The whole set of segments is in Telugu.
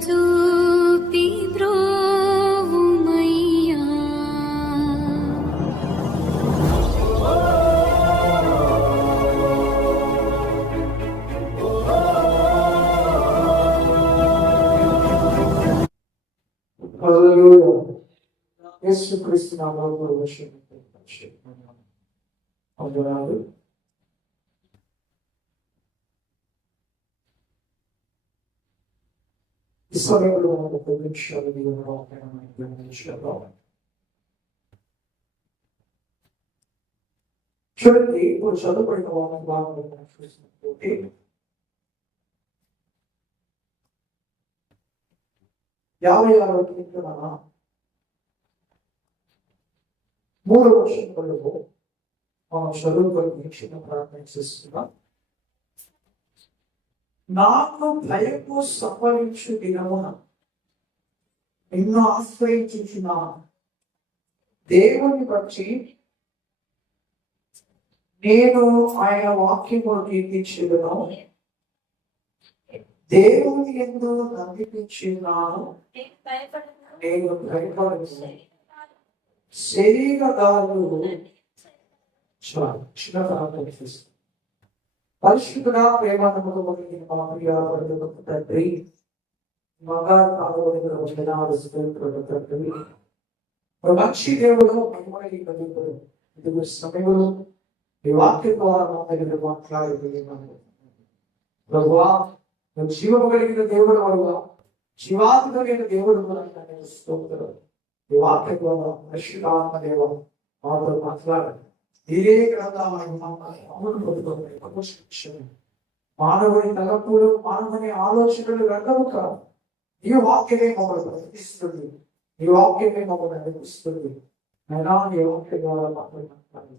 చూపి బ్రోవుమయ్యా. యేసుక్రీస్తు నామములో వందనాలు. ఈ సమయంలో ఒక నిమిషాలు చూడండి. ఇప్పుడు చదువుకున్న వాళ్ళకి బాగా చూసినట్టు 56వ కీర్తన 3వ వచనంలో మనం చదువుకొని క్షణ ప్రార్థన చేస్తున్నాం. నాకు భయము సంభవించు దినమున నిన్ను ఆశ్రయించిన దేవుని బట్టి నేను ఆయన వాక్యము కీర్తించుదును. దేవుని యందు నమ్మించున్నాను, నేను భయపడను. శరీరదారులు చిన్న ప్రార్థన చేస్తాను. పరిశుద్ధుడా, ప్రేమానముతో కలిగిన మా ప్రియ తండ్రి, మంచి దేవుడు మహిమని కలుగుతాడు. ఇది సమయంలో ఈ వాక్యం ద్వారా మా దగ్గర మాట్లాడుతున్నాను. ప్రభువా, నువ్వు జీవము కలిగిన దేవుడు వల్ల జీవాత్మ కలిగిన దేవుడు స్తోత్రం. ఈ వాక్యం ద్వారా పరిశుద్ధాత్మ దేవ మాతో మాట్లాడండి. ఇదే మానవుని తలపులు, మానవుని ఆలోచనలు రంగము కాదు. ఈ వాక్యమే మమ్మల్ని ప్రకటిస్తుంది, ఈ వాక్యమే మమ్మల్ని నడిపిస్తుంది. అయినా ఈ వాక్యం ద్వారా మాట్లాడాలి.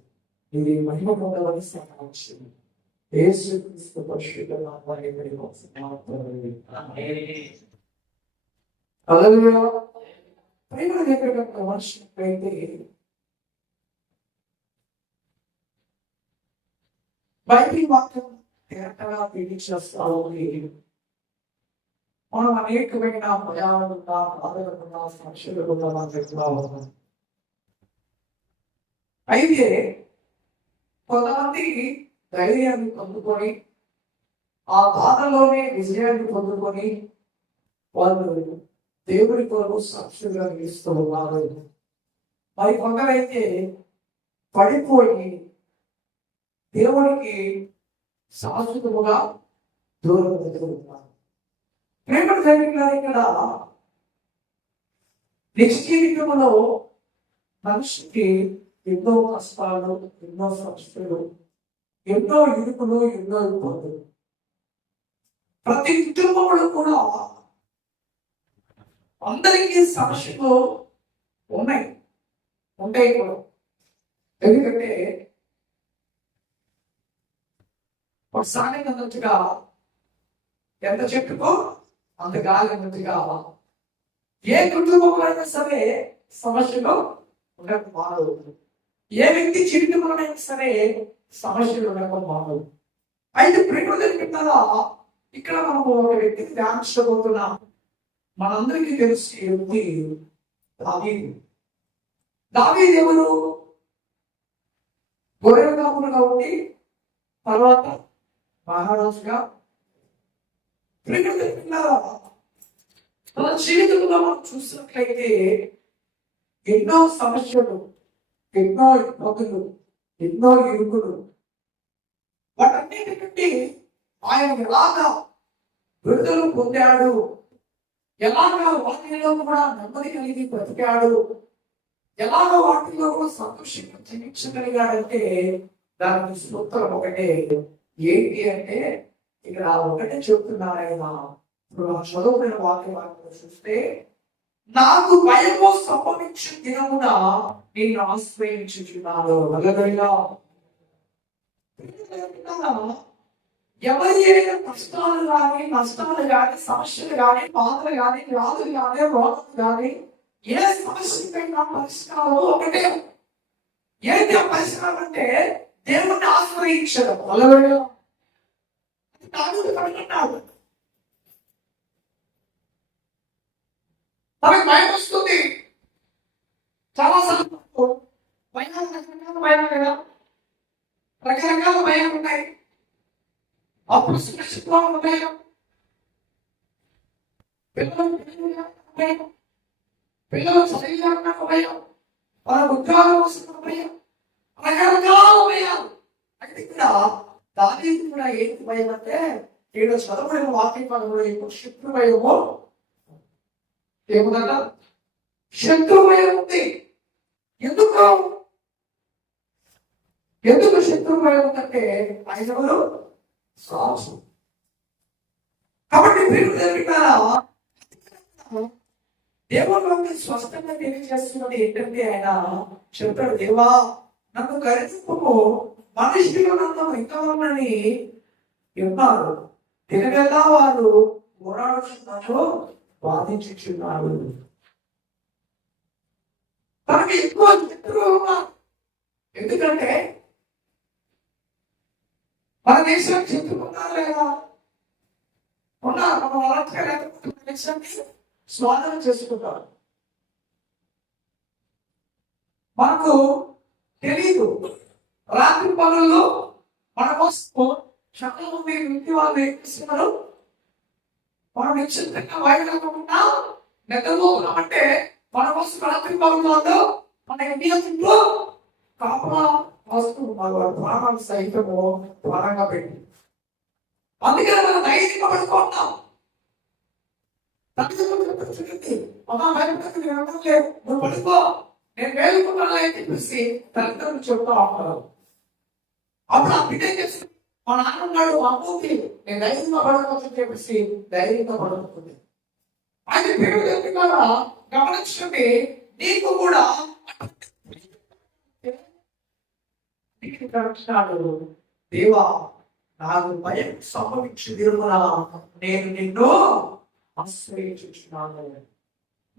ఇది మహిమ పొందవలసి వచ్చింది. యేసుక్రీస్తు పరిశుద్ధ నామములో హల్లెలూయా. ప్రేమ దగ్గర మనుషులైతే బైబిల్ వాక్యం తేటగా పీడించేస్తావు. మనం అనేకమైన భయాలున్నా, బాధలున్నా, సమస్యలున్నా. అయితే కొంతమంది ధైర్యాన్ని పొందుకొని ఆ బాధలోనే విజయాన్ని పొందుకొని వాళ్ళు దేవుడి కొరకు సాక్షిగా నిలుస్తూ ఉన్నారు. మరి కొందరైతే పడిపోయి దేవునికి శాశ్వతముగా దూరం ఎదుగుతున్నారు. ప్రేమ జరిగిన ఇక్కడ నిశ్చీవితంలో మనిషికి ఎన్నో కష్టాలు, ఎన్నో సమస్యలు, ఎన్నో ఇరుకులు, ఎన్నో ఇబ్బందులు. ప్రతి కుటుంబంలో కూడా అందరికీ సమస్యలు ఉంటాయి కూడా. ఎందుకంటే ఒకసారి అన్నట్టుగా ఎంత చెట్టుకో అంత గాలి అన్నట్టుగా ఏ కుటుంబంలో అయినా సరే సమస్యలు ఉండక మానవు. ఏ వ్యక్తి జీవితంలోనైనా సరే సమస్యలు ఉండక మానవు. అయితే ప్రకృతి విన్నారా, ఇక్కడ మనము ఒక వ్యక్తిని ధ్యానించబోతున్నాం. మనందరికీ తెలిసి వ్యక్తి దావీదు. దావీదు ఎవరు? గొర్రెల కాపులుగా ఉండి తర్వాత మహారాజుగా ప్రకృతి విన్నారా. మన జీవితంలో మనం చూసినట్లయితే ఎన్నో సమస్యలు, ఎన్నో ఇబ్బందులు, ఎన్నో ఇరుకులు. వాటన్నిటికంటే ఆయన ఎలాగా విడుదల పొందాడు, ఎలాగా వాటిలో కూడా నెమ్మది కలిగి బ్రతికాడు, ఎలాగో వాటిలో కూడా సంతోషంగా జీవించగలిగాడంటే దానికి సూత్రం ఒకటే. ఏంటి అంటే ఇక్కడ ఒకటే చెప్తున్నారు ఆయన. ఇప్పుడు మనం చదువుకున్న వాక్యాలను చూస్తే, నాకు భయము సంభవించు దినమున నేను ఆశ్రయించుచున్నాను. ఎవరి ఏదైనా కష్టాలు కానీ, నష్టాలు కానీ, సమస్యలు కానీ, బాధలు కానీ, వ్యాధులు కానీ, రోగాలు కానీ, ఏ సమస్యకైనా పరిష్కారం ఒకటే. ఏంటి ఆ పరిష్కారం అంటే దేవుణ్ణి ఆశ్రయించడం. సురక్షితంగా ఉన్నాయో, పిల్లలు శరీరంగా ఉన్నాయో, వాళ్ళ ఉద్యోగాలు వస్తున్నాయో, రకరకాల భయాలు. అయితే ఇక్కడ దావీదు కూడా ఏంటి భయం అంటే, ఈడ చదవబడిన వాక్యం పరంలో ఇప్పుడు శత్రు భయము ఏముందట, శత్రు భయం ఉంది. ఎందుకు ఎందుకు శత్రు భయం ఉందంటే ఆయన ఎవరు సాసు. కాబట్టి మీరు దేవుడు స్పష్టంగా తెలియజేస్తున్నది ఏంటంటే, ఆయన చెప్పాడు, దేవా నన్ను కరింపుకు, మనుషులు నన్ను ఇంకని ఉన్నారు, తినగలా వారు పోరాడుచున్నారు, బాధించుచున్నారు. తనకి ఎక్కువ శత్రువులు ఉన్నారు. ఎందుకంటే మన దేశానికి శత్రువులు ఉన్నారు లేదా? ఉన్నారు. మనం అలా దేశాన్ని స్వాధీనం చేసుకుంటారు. మనకు తెలీదు, రాత్రి పనుల్లో మన కోసం చాలా మంది ఇంటి వాళ్ళు ఏం చేస్తున్నారు, మనం నిశ్చితంగా వాయిదాకుండా నిద్రపోతున్నామంటే మన కోసం రాత్రి పనుల్లో మన ఇండియన్లో కాపలా వస్తున్నారు, ప్రాణాలు సైతము త్వరగా పెట్టి. అందుకే మనం ధైర్యంగా పడుకుంటాం. నువ్వు పడుకో, నేను వేలుకుంటాను అని చెప్పేసి తల్లిదండ్రులు చెబుతా ఉంటారు. అప్పుడు ఆ బిడ్డ చేసి మా నాన్న ఉన్నాడు, అమ్మకి నేను ధైర్యంగా పడుకోవచ్చని చెప్పేసి ధైర్యంగా పడుకుంటుంది. అది పేరు ద్వారా గమనించండి, నీకు కూడా దేవా నాకు భయం సంభవించి తిరుగునా నేను నిన్ను ఆశ్రయించున్నాను.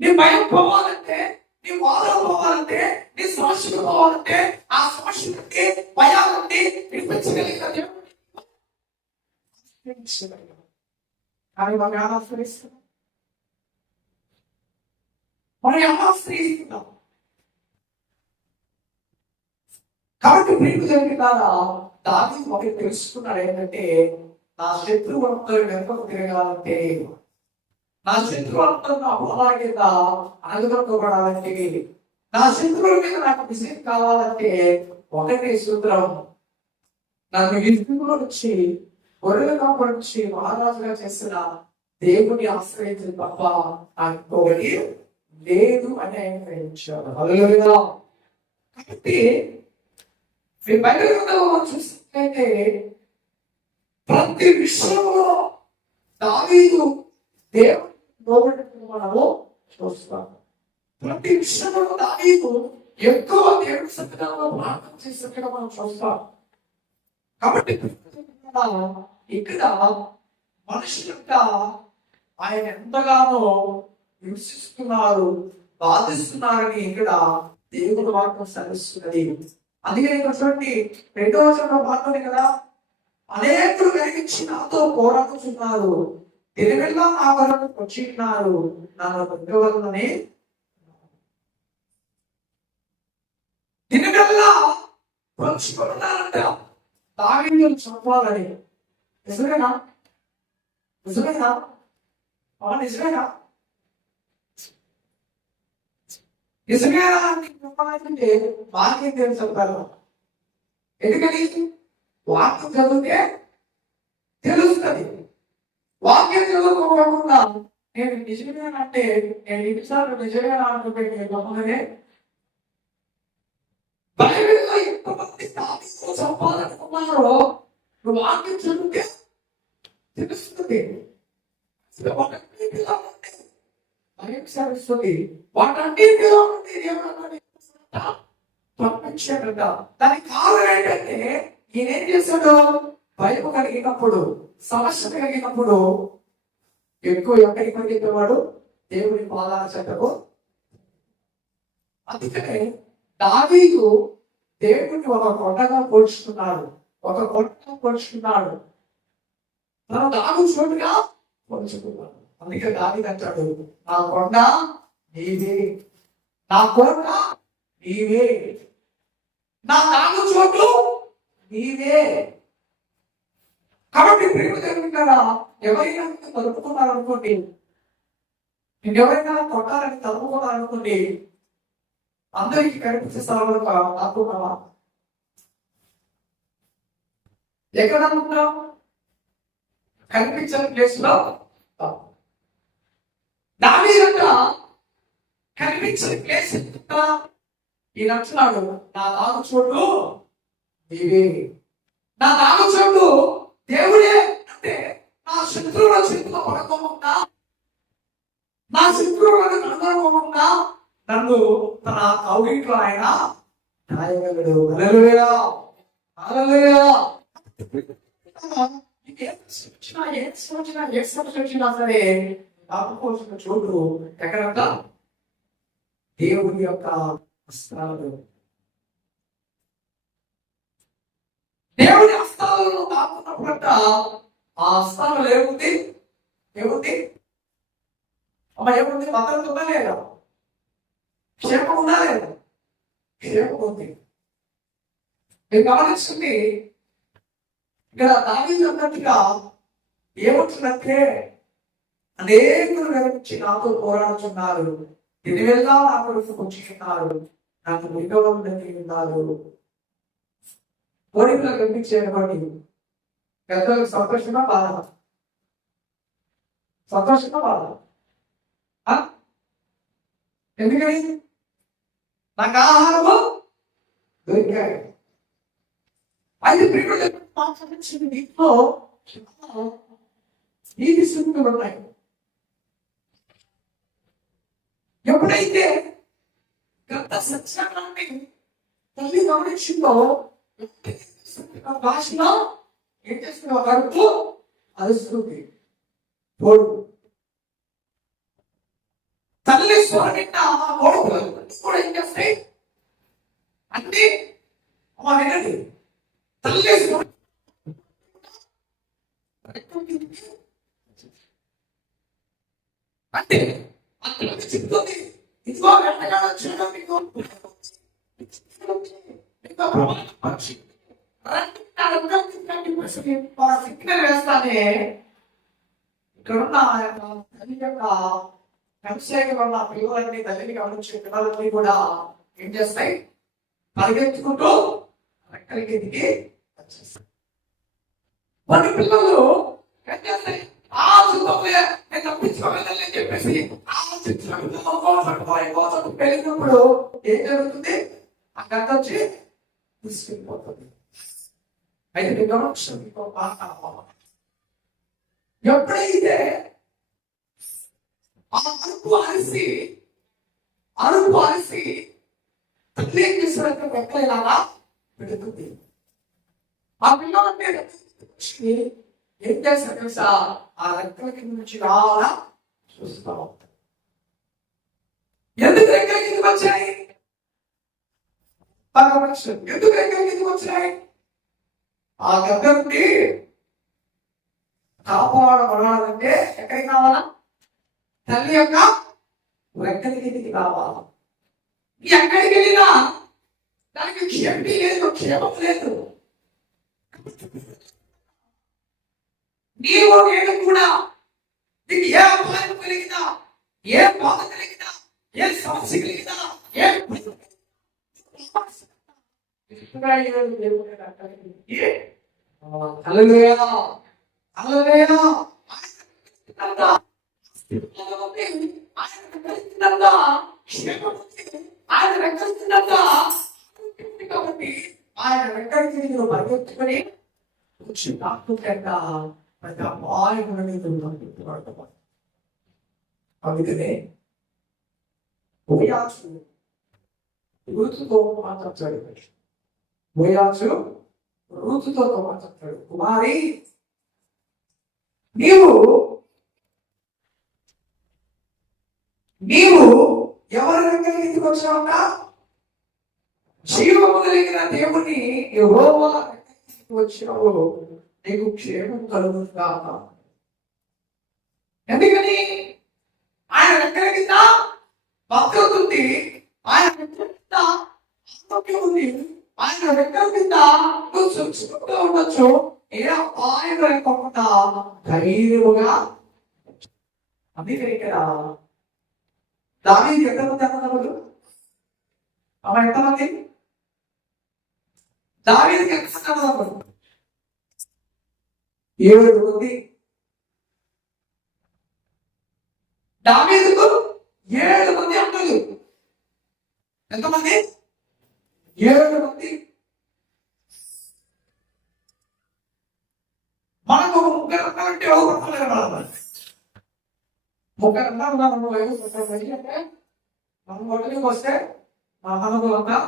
నీ భయం పోవాలంటే, నీ వాదన పోవాలంటే, నీ సమస్యలు పోవాలంటే, ఆ సమస్య నుండి భయాల నుండి విడిపించగలిగిన కానీ మనం ఆశ్రయిస్తున్నాం, మనం ఆశ్రయిస్తున్నాం. కాబట్టి ప్రేమ జరిగినారా దావీదు ఒకటి తెలుసుకున్నాడు ఏంటంటే, నా శత్రువులందరూ వెనుకకు తిరగాలంటే, నా శత్రువులందరూ నా బోధన కింద అణగదొక్కబడాలంటే, నా శత్రువుల మీద నాకు విజయం కావాలంటే ఒకటే సూత్రం, నన్ను విజయంలో నుంచి గొర్రెల కాపరి నుంచి మహారాజుగా చేసిన దేవుని ఆశ్రయించిన తప్ప ఇంకొకటి లేదు అని ఆయన గ్రహించారు. హల్లెలూయా. కాబట్టి మీ బైబిల్లో చూసినట్లయితే ప్రతి విషయంలో దావీదు దేవుడు మనము చూస్తాం. ప్రతి విషయంలో దావీదు ఎక్కువ దేవుడి సన్నిధానంలో ప్రార్థన చేసినట్టుగా మనం చూస్తాం. కాబట్టి ఇక్కడ మనుషులంతా ఆయన ఎంతగానో హింసిస్తున్నారు, బాధిస్తున్నారని ఇక్కడ దేవుడు వాక్యం సెలవిస్తున్నది. అందుకే ఇక్కడ చూడండి, 2వ వచనంలో మాట్లాడి కదా, అనేకులు కలిగించి నాతో పోరాడుతున్నారు, తిరిగిలా నా వరకు వచ్చిన్నారు, నన్ను దగ్గరని తిరిగల్లా పంచుకున్నారంట దావీదును చంపాలని. నిజమేనా? నిజమేనా? నిజమేనా? నిజమేనా అంటే వాక్యం తెలుసు. ఎందుకని? వాక్యం చదివితే తెలుస్తుంది. వాక్యం చదువుకోకుండా నేను నిజమేనంటే, నేను ఎన్నిసార్లు నిజమేనా అనుకుంటే గొప్పగానే బైబిల్లో ఎంతమంది దావీదును చంపాలనుకున్నారో నువ్వు వాక్యం చదివితే తెలుస్తుంది. సరిస్తుంది. వాటన్నిటిలో పంపించాడట. దానికి కారణం ఏంటంటే, ఈయన ఏం చేశాడు, భయం కలిగినప్పుడు, సమస్య కలిగినప్పుడు ఎక్కువ ఎక్కడికి పరిగెత్తేవాడు, దేవుని పాదాల చెట్టకు. అందుకనే దావీదు దేవుడిని ఒక కొండగా పోల్చుకున్నాడు, ఒక కొండగా పోల్చుకున్నాడు, తన దాగు చోటుగా పోల్చుకున్నాడు. అందుకే దావీదు అంటాడు, నా కొండ నీవే, నా కొండ నీవే, నా దాగు చోటు నీవే. కాబట్టి ప్రేమ జరుగుతారా, ఎవరైనా తలుపుకున్నారనుకోండి, నేను ఎవరైనా కొట్టాలని తలుపుకున్నారనుకోండి, అందరికీ కనిపించే స్థలంలో అనుకున్నావా? ఎక్కడ అనుకున్నావు? కనిపించని ప్లేస్ లో. దావీదంట కనిపించని ప్లేస్ ఈయన అంటున్నాడు, నా దాగు చోటు నీవే, నా దాగు చోటు దేవుడే. అంటే నా శత్రువుల చేతిలో పడకోకుండా, నా శత్రువులను కనుగొనకుండా నన్ను తన కౌగిట్లో ఆయన నాయగలడు. హల్లెలూయా, హల్లెలూయా. ఏ సమస్య వచ్చినా సరే ఆపుకోవాల్సిన చోటు ఎక్కడంట? దేవుని యొక్క హస్తాలు. దేవుని హస్తాలను తాకున్నప్పుడంట ఆ హస్తాలు ఏముంది? ఏముంది అమ్మ? ఏముంది? భద్రత ఉందా లేదా? క్షేమం ఉందా లేదా? క్షేమం ఉంది. మీరు గమనించండి, ఇక్కడ దావీదు అన్నట్టుగా ఏమంటున్నట్టే, అనేకులు వచ్చి నాతో పోరాడుతున్నారు, ఎనివెల్లా నా కొరకు వచ్చుతున్నారు, నాకు మిగవలని ఉన్నారు. కోరికలు కనిపించేటువంటి పెద్దలకు సంతోషంగా బాధ, సంతోషంగా బాధ. ఎందుకని? నాకు ఆహారము దొరికాయి. అయితే ఇంట్లో నీతి సూక్తులు ఉన్నాయి. ఎప్పుడైతే గత సత్యాన్ని తల్లి గమనించిందో, భాషలో ఏం చేస్తున్న వరకు అరుస్తుంది. తోడు తల్లి స్వరమిన్న కొడుకు కూడా ఏం చేస్తాయి అంటే, అమ్మ వినండి, తల్లి అంటే అతనికి చెప్తుంది, ఇదిగో వెంటగానే వచ్చాడు, మీకు సిగ్నల్ వేస్తానే ఇక్కడున్న తల్లి యొక్క వ్యవసాయంలో ఉన్న పిల్లలన్నీ, తల్లిని గమనించే పిల్లలన్నీ కూడా ఏం చేస్తాయి? పరిగెత్తుకుంటూ రెక్కలకి దిగి వచ్చేస్తాయి. కొన్ని పిల్లలు ఏం చేస్తాయి? ఆ చుట్టూలే నేను తప్పించుకోలేదని చెప్పేసి ఆ చుట్టూ పెరిగినప్పుడు ఏం జరుగుతుంది? ఆ గంట వచ్చి తీసుకెళ్ళిపోతుంది. అయితే ఎప్పుడైతే అరుపు అరిసి తల్లి ఏం చేసినట్టు రెక్కలేలాగా పెడుతుంది. ఆ పిల్లలంటే ఏం చేస్తారు తెలుసా? ఆ రెక్కల కింద నుంచి రావాలా చూస్తా ఉంటారు. ఎందుకు రెక్కల కిందకి వచ్చాయి? ఎందుకు రెక్కల కిందకి వచ్చాయి? ఆ గద్దరుని కాపాడబడాలంటే ఎక్కడికి కావాలా? తల్లి యొక్క రెక్కల కిందకి కావాలా. ఎక్కడికి వెళ్ళినా దానికి క్షేమం లేదు, క్షేమం లేదు. నీవు నేను కూడా నీకు ఏ అపాయం కలిగినా, ఏ బాధ కలిగినా, ఏ సమస్య కలిగినా, ఏ హల్లెలూయా, హల్లెలూయా. ఆయన రెక్కలుందంతా కాబట్టి ఆయన రెక్కడికి నువ్వు పరిగెత్తుకొని వచ్చి నాకుంటా ప్రతి అపాయములని గుర్తుపడతాం. అందుకనే బోయాజు రూతుతో మాట్లాడతాడు. బోయాజు రూతుతో మాట్లాడతాడు, కుమారి నీవు ఎవరి దగ్గర ఇంటికి వచ్చావుగా? జీవము కలిగిన దేవుని యెహోవా వచ్చినావు, నీకు క్షేమం కలుగుతుందా. ఎందుకని? ఆయన దగ్గర కింద భద్రత ఉంది, ఆయన దగ్గర కింద ఆరోగ్యం ఉంది, ఆయన దగ్గర కింద నువ్వు సురక్షితంగా ఉండొచ్చు. ఏ అపాయం లేకుండా ధైర్యముగా. అందుకే ఇక్కడ దావీదు ఎంతమంది అన్నదమ్ములు? అమ్మ ఎంతమంది? దావీదుకి ఎంతమంది అన్నదమ్ములు? 7 మంది. దావీదుకు 7 మంది అన్నలు. ఎంతమంది? 7 మంది. మనకు 3 అంటే ముగ్గురు అంటే మనం ఒక్కడికి వస్తే మా అనుకూలంగా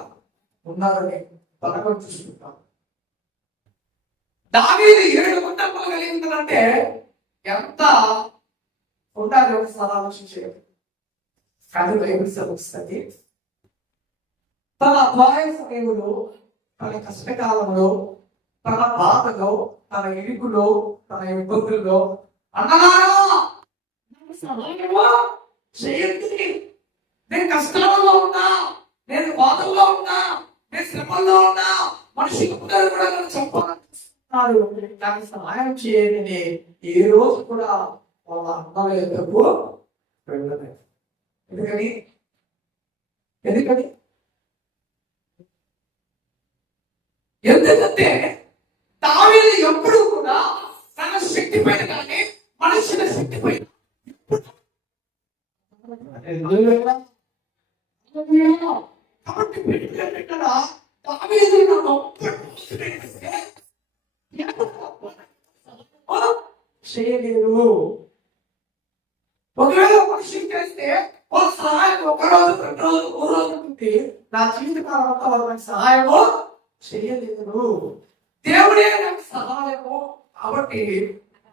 ఉన్నారని పలకం చూసుకుంటాం. దావీదు 7 మంది అమ్మలు కలిగిందంటే ఎంత ఉండాలి ఒకసారి ఆలోచించేది. కానీ బైబిల్ సెలవుస్తుంది, తన అపాయ సమయంలో, తన కష్టకాలంలో, తన బాధలో, తన ఇరుకులో, తన ఇబ్బందుల్లో అన్నగారా చేయండి, నేను కష్టాలలో ఉన్నా, నేను బాధల్లో ఉన్నా, నేను శ్రమల్లో ఉన్నా, మనిషి కూడా చెప్పాలనుకుంటున్నారు, దానికి సహాయం చేయండి. ఏ రోజు కూడా వాళ్ళ అన్నల ఎద్దకు వెళ్ళలేదు. ఎందుకని? ఎందుకంటే దావీదు ఎప్పుడు కూడా తన శక్తి పైన కానీ మనుషుల శక్తి పైన చేయలేరు. ఒకవేళ మనిషి చేస్తే ఒక సహాయం ఒకరోజు 2 రోజులు 3 రోజులు నా జీవితకాలం అంతా వాళ్ళకి సహాయము చేయలేరు. దేవుడే నాకు సహాయము. కాబట్టి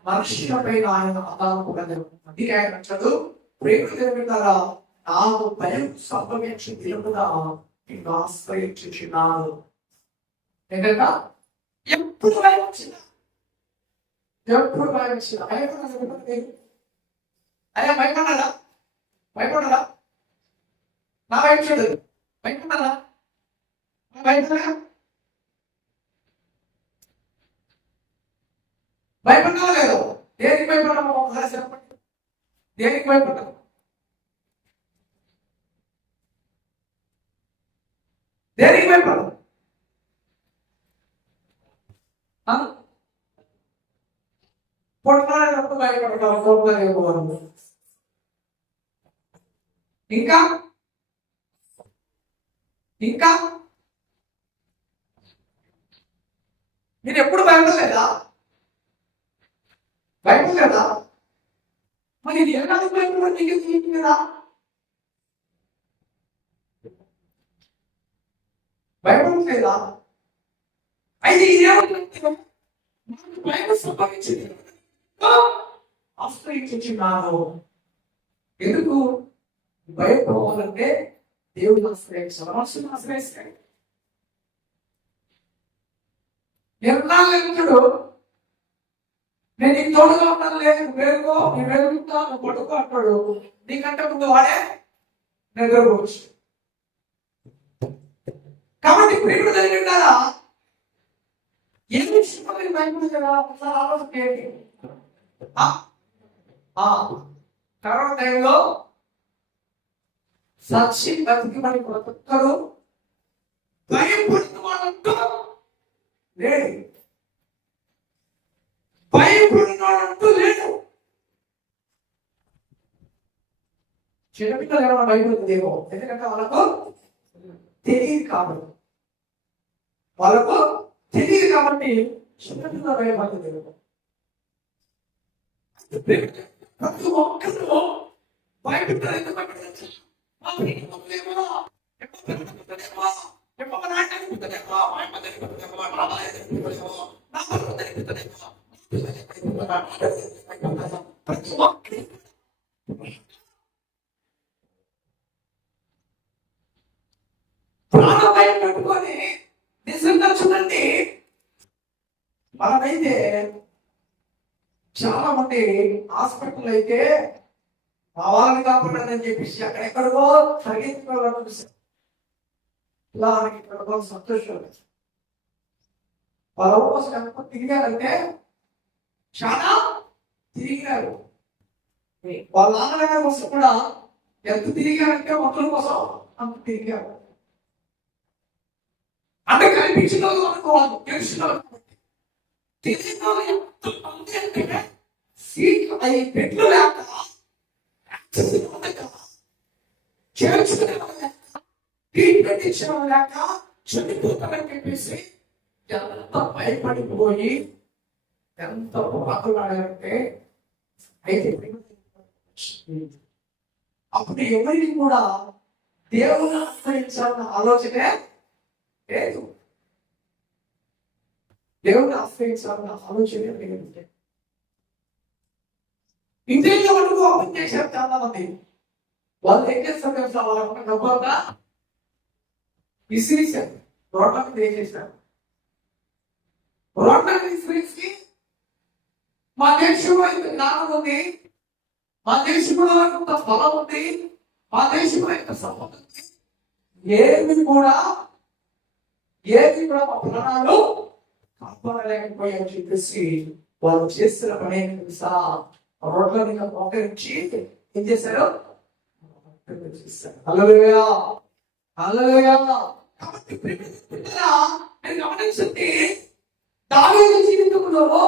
మనుషులపైన ఆయన ఆధారపడలేదు. అందుకే ఆయన అంటాడు, ప్రేమికులు తెలుగుతారా, నాకు భయం సంభవించి తెలుగుదా నిన్ను ఆశ్రయించుచున్నాను. ఏంటంటే ఎప్పుడు భయం వచ్చిందా? ఎప్పుడు భయం వచ్చిందా? అయ్యా భయపడ్డా? భయపడ్డా? నా భయం చూడదు. భయపడ్డా? భయపడ్డా? భయపడ్డా లేదు? దేనికి భయపడ్డాము? ఒకసారి చెప్పండి. దేనికి భయపడ్డాము? దేనికి భయపడ్డాము? పొట్టప్పుడు భయపడ్డాము. ఇంకా ఇంకా మీరు ఎప్పుడు భయపడలేదా? భయపడలేదా? మరి ఇది ఎలాంటి భయపడలేదు కదా? భయపడలేదా? అయితే ఇదేమంటే భయం సంభవించింది, ఆశ్రయించున్నాను. ఎందుకు భయపడాలంటే దేవుడు ఆశ్రయించాలి, మనుషులు ఆశ్రయిస్తాడు. ఎన్నాళ్ళు నేను నీకు తోడుగా ఉన్నాను, లేదు వేరుగో నీ వేరుగుతా నువ్వు పట్టుకో అంటాడు. నీకంటే ముందు వాడే నిద్రపోవచ్చు. కాబట్టి ప్రేమ జరిగిందా? ఏం విషయం భయపడలేదా? ఒకసారి ఆలోచన ఏంటి? కరోనా టైంలో సాక్షి బతికి మరి ప్రతి ఒక్కరు భయపడుతున్నాడంటూ లేడు. భయపడుతున్నాడంటూ లేడు. చిన్నపిల్లలు ఏమైనా భయపడుతుందేమో, ఎందుకంటే వాళ్ళకు తెలియదు కాబట్టి. వాళ్ళకు తెలియదు కాబట్టి చిన్నపిల్లలు భయపడుతుందేమో. ప్రతి ఒక్కరు భయపడతారు. ఎందుకు భయపడతారు? ప్రాణభయం పెట్టుకొని నిజంగా చూడండి, మనమైతే చాలా మంది హాస్పిటల్ అయితే మా వాళ్ళని కాపాడని చెప్పేసి అక్కడెక్కడికో తగ్గించుకోవాలని చూసారు. ఇలా ఎక్కడికో సంతోషం. వాళ్ళ అవ్వ కోసం ఎంత తిరిగారంటే చాలా తిరిగారు. వాళ్ళ నాన్నగారి కోసం కూడా ఎంత తిరిగారంటే మొక్కల కోసం అంత తిరిగారు. అంటే కనిపించిన అనుకోవాలి, తెలిసిన తెలియని ఎంత మంది అంటే సీట్లు అవి పెట్లు లేక చేర్చుకునే ట్రీట్మెంట్ ఇచ్చిన లేక చనిపోతారని చెప్పేసి ఎంత భయపడిపోయి ఎంత పాకులాడారంటే అయితే అప్పుడు ఎవరికి కూడా దేవుని ఆశ్రయించాలన్న ఆలోచనే లేదు. దేవుని ఆశ్రయించాలన్న ఆలోచనే లేదు. ఇండియా వరకు ఓపెన్ చేశారు చాలా మంది. వాళ్ళు ఏం చేస్తారు తెలుసా? వాళ్ళ డబ్బాగా విసిరిశారు, రోడ్ల మీద వేసేసారు. రోడ్ల మీద విసిరేసి మా దేశంలో ఇంత జ్ఞానం ఉంది, మా దేశంలో ఇంత బలం ఉంది, మా దేశంలో ఇంత సంపద ఉంది, ఏది కూడా మా ప్రాణాలు కాపాడలేకపోయాయని చెప్పేసి వాళ్ళు చేస్తున్న పని ఏమి తెలుసా? రోడ్ల మీద మోకరించి ఏం చేశారు? హల్లెలూయా, హల్లెలూయా. కాబట్టి నేను గమనించండి, దావీదు జీవితంలో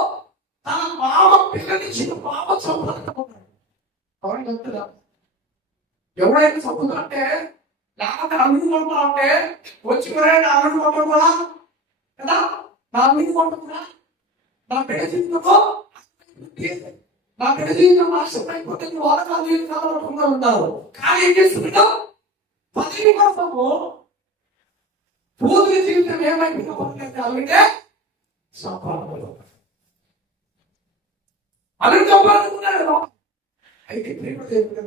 తన పాప పిల్లనిచ్చిన పాప చంపుతున్నాడు. ఎవరైనా చంపుతుంటే లేకపోతే అల్లుడు కొడుకున్నా అంటే వచ్చి ఎవరైనా అల్లుడు కొట్టుకోవాలా కదా? నా అల్లుడు కొట్టుకున్నా నా బిడ్డ జీవితంలో నా బిడ్డ జీవితం నష్టమైపోతే వాళ్ళ కాలంలో ఉన్నారు. కానీ ఏం చేస్తున్నాడు? పదవి కోసము పూర్తి జీవితం ఏమైపోయింది? అల్లుడే సంపాదనలో అల్లుడు సంపాదనుకున్నాడు. అయితే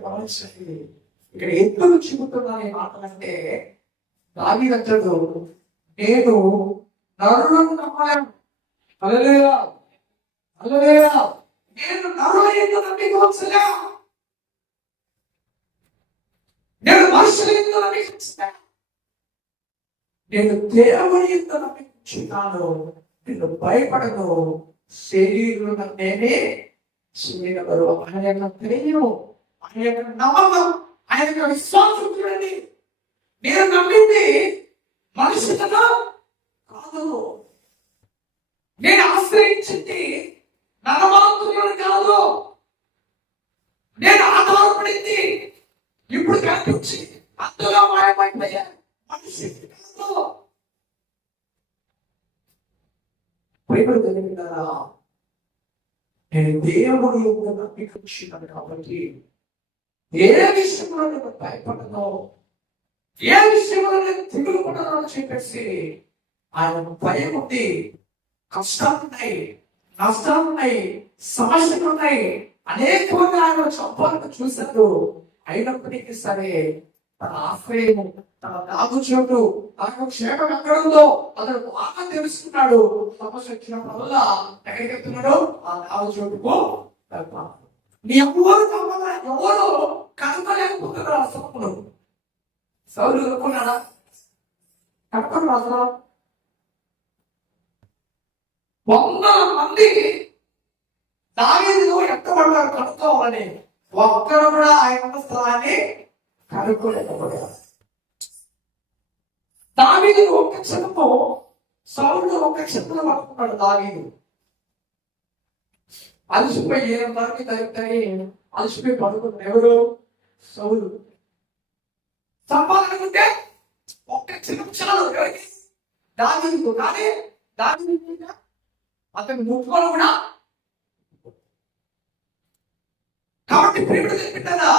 గమనించండి, ఇక్కడ ఎందుకు చెబుతున్నాను మాటలంటే, దావీదు అంటాడు, నేను నరులను నమ్మలేను. హల్లెలూయా, హల్లెలూయా. నేను నరుల యందు నమ్మిక ఉంచలే, నేను మనుషుల యందు నమ్మిక ఉంచలే, నేను దేవుని యందు నమ్మిక ఉంచుతాను. నేను భయపడను, శరీరం నేనే చేయగలరు. ఆయన ప్రేమ, ఆయన నమ్మకం, ఆయన విశ్వాసం చూడండి. నేను నమ్మింది మనుషులను కాదు, నేను ఆశ్రయించింది నరమాత్రులను కాదు, నేను ఆధారపడింది ఇప్పుడు కనిపించి అందులో మాయమైపోయా మనిషి కాదు. ప్రేమలు తెలియదారా? నేను దేవుడు యొక్క నమ్మిక ఉంచినాను కాబట్టి ఏ విషయంలో నేను భయపడను, ఏ విషయంలో నేను దిగులు పడను అని చెప్పేసి ఆయన భయం ఉంది. కష్టాలు ఉన్నాయి, నష్టాలు ఉన్నాయి, సమస్యలు ఉన్నాయి, అనేక మంది ఆయన చంపాలని చూశారు. అయినప్పటికీ సరే తన ఆశ్రయం, తన దాగు చోటు, తనకు క్షేమం ఎక్కడ ఉందో అతను బాగా తెలుసుకున్నాడు. సమస్య వచ్చినప్పుడల్లా ఎక్కడికి వెళ్తున్నాడు? ఆ దాగు చోటుకు వెళ్తాను. నీ ఎవరు కనపలేకపోతున్నారు. అసలు సౌలు అనుకున్నాడా? కనపడు. అసలు 100 మంది దావీదును ఎక్కబడ్డారు కనుక్కోవాలని, ఒక్కరు కూడా ఆయన స్థలాన్ని కనుక్కోలేకపోయారు. దావీదును ఒక్క క్షణము, సౌలును ఒక్క క్షణంలో పట్టుకున్నాడు. దావీదు అలసిపోయి ఏమీ తగ్గుతాయి, అలసిపోయి పడుకున్నాడు. ఎవరు? సౌలు. సంపాదనుకుంటే ఒక్క క్షణం ఎవరికి? దావీదు. కానీ దావీదు అతను ముట్టుకోవడం కూడా. కాబట్టి ప్రేమ పెట్టారా?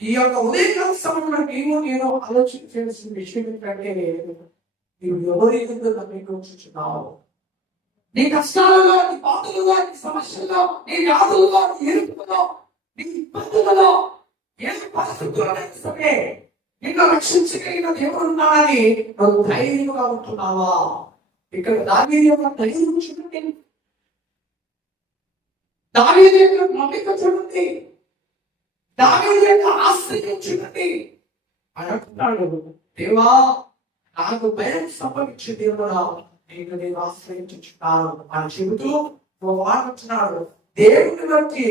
ఈ యొక్క ఉదయకాల సమయంలో నేను ఆలోచించాల్సిన విషయం ఏంటంటే, నీవు ఎవరి నమ్మిక ఉంచుతున్నావు? నీ కష్టాలలో, నీ బాధలలో, నీ సమస్యల్లో, నీ వ్యాధులలో, నీ ఎరుపులలో, నీ ఇబ్బందులలో, ఏ పరిస్థితుల్లో సరే నిన్ను రక్షించగలిగిన దేవుడు ఉన్నాడని నువ్వు ధైర్యంగా ఉంటున్నావా? ఇక్కడ దావీదు యొక్క ధైర్యం చూడండి, దావీదు యొక్క నమ్మిక చూడండి, దావీదు యొక్క ఆశ్రయం చూడండి. అని అంటున్నాడు, దేవా నాకు భయం సంభవించే దేవుడా, నేను ఆశ్రయించున్నాను అని చెబుతూ ఒక మాట వచ్చినాడు. దేవుని బట్టి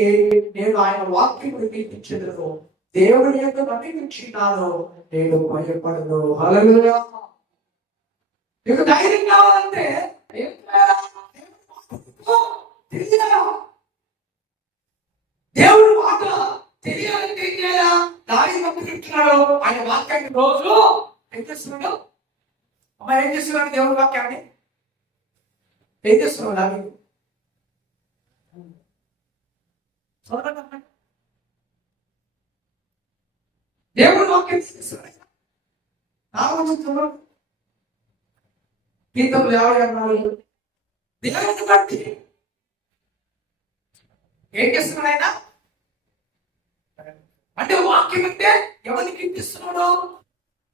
నేను ఆయన వాక్యం కీర్తించను, దేవుని యొక్క నమ్మించినాను, నేను భయపడను. హల్లెలూయా. నీకు ధైర్యం కావాలంటే దేవుడు మాట తెలియాలంటే ఏం చేయాలా? దారి తప్పుకుంటున్నాడు ఆయన వాక్యాన్ని రోజు ఏం చేస్తున్నాడు? అమ్మ ఏం చేస్తున్నాడు? దేవుడి వాక్యాన్ని ఏం చేస్తున్నాడు? దాన్ని దేవుడి వాక్యం చేస్తున్నాడు. గీతలు 54 దేవుని బట్టి ఏం చేస్తున్నాడు ఆయన? అంటే వాక్యం అంటే ఎవరిని కీర్తిస్తున్నాడు?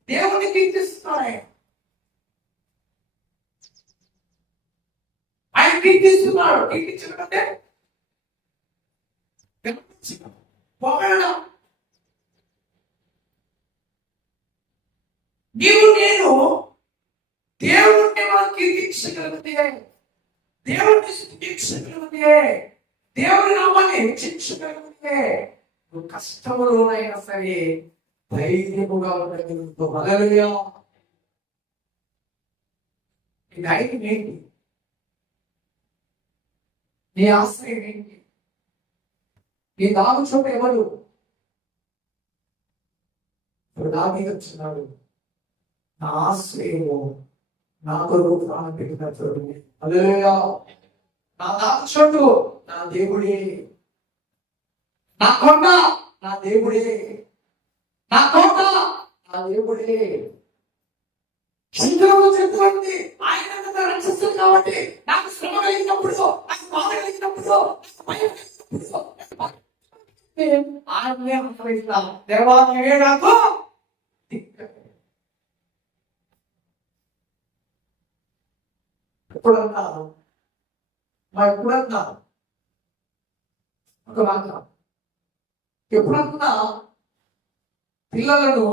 దేవుని కీర్తిస్తున్నాడు. ఆయన కీర్తిస్తున్నాడు. కీర్తించడం అంటే పొగడడం. నీవు నేను దేవుడిని మనం కీర్తించగలిగితే, దేవుడిని స్థుతించగలిగితే, దేవుని నామాన్ని హెచ్చించగలిగితే నువ్వు కష్టములోనైనా సరే ధైర్యముగా ఉండగలుగుతావు. హల్లెలూయా. నీ ధైర్యం ఏంటి? నీ ఆశ్రయం ఏంటి? నీ దాగు చోట ఎవరు? ఇప్పుడు నా మీద వచ్చినాడు. నా ఆశ్రయము నా కొరకు ప్రాణం పెట్టిన చూడండి. హల్లెలూయా. నా దాగు చోటు నా దేవుడే, నా కొండ నా దేవుడే, నా కోట నా దేవుడే. శంకరుడు చెప్తుంది ఆయన నన్ను రక్షిస్తుంది కాబట్టి నాకు శ్రమ కలిగినప్పుడు, నాకు బాధ కలిగినప్పుడు, భయం కలిగినప్పుడు ఆయనే ఆశ్రయిస్తాను. దేవా నువ్వే నాకు ఎప్పుడన్నా ఒక మాట, ఎప్పుడన్నా పిల్లలను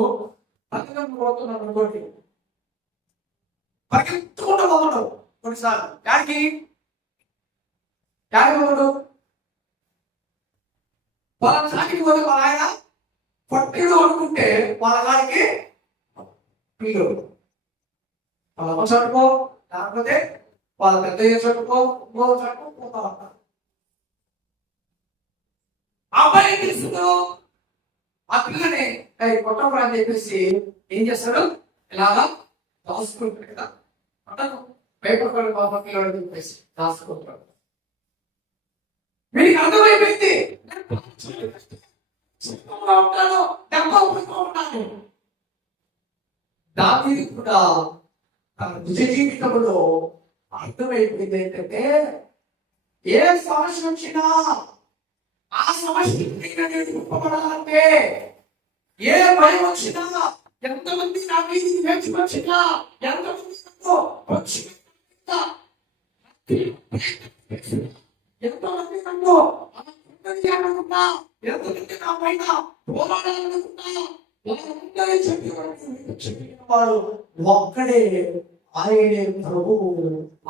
పక్కన పోతున్నాను అనుకోండి, పరిగెత్తుకుంటూ పోతున్నాడు. కొన్నిసార్లు దానికి పోతాడు వాళ్ళ సాటికి పోతే వాళ్ళ ఆయన పట్టిడు అనుకుంటే వాళ్ళ దానికి పిల్లలు వాళ్ళ అమ్మ చదువుకో, లేకపోతే వాళ్ళ పెద్ద చదువుకో, పోతా ఉంటారు. అబ్బాయి ఏం చేస్తాడు? ఆ పిల్లని కొట్టకుండా అని చెప్పేసి ఏం చేస్తాడు? ఇలాగా దాచుకుంటాడు కదా, అంటాను భయపడతాడు బాబా పిల్లడు చెప్పేసి దాచుకుంటాడు. వీడికి అర్థమైపోయింది ఉంటాను, దెబ్బ ఉంటాను. దావీదు కూడా తన నిజ జీవితంలో అర్థమైపోయింది ఏంటంటే, ఏ సమస్య వచ్చినా ఆ సమస్య ఎదుర్కోబడాలంటే, ఏ భయం వచ్చినా, ఎంతమంది నా వీధికి వేచి వచ్చినా, ఎంతమంది ఎంతమంది నన్ను అనుకున్నా, ఎంతమంది నా పైన పోరాడాలనుకున్నా, వాడు ఒక్కడే ఆయనే ప్రభువు,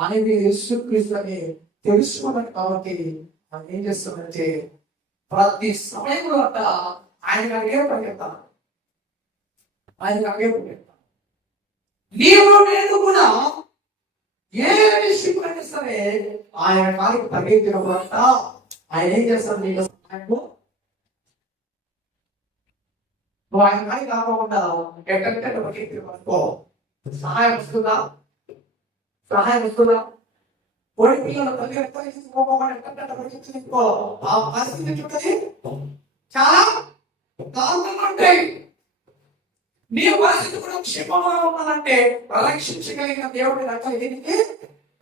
ఆయనే యేసుక్రీస్తు అని తెలుసుకోవాలి. కాబట్టి మనం ఏం చేస్తామంటే ప్రతి సమయంలో ఆయన అడిగే పరిగెత్తాను, ఆయన అడిగే పరిగెత్తాను. నీవు నేను కూడా ఏ విషయమైనా సరే ఆయన కాలికి పరిగెత్తిన తర్వాత ఆయన ఏం చేస్తాడు? నీకు సహాయము నువ్వు ఆయన కానీ కాకుండా ఎక్కడికంటే పరిగెత్తిన పడుకో, సహాయం వస్తుందా? సహాయం వస్తుందా? కోడి పిల్లలు పరిగెత్తుకో, ఆ పరిస్థితి చూడండి చాలా దారుణంగా ఉంటాయి. నీ పరిస్థితి కూడా క్షేమంగా ఉండాలంటే రక్షించగలిగిన దేవుడి రక్షణకి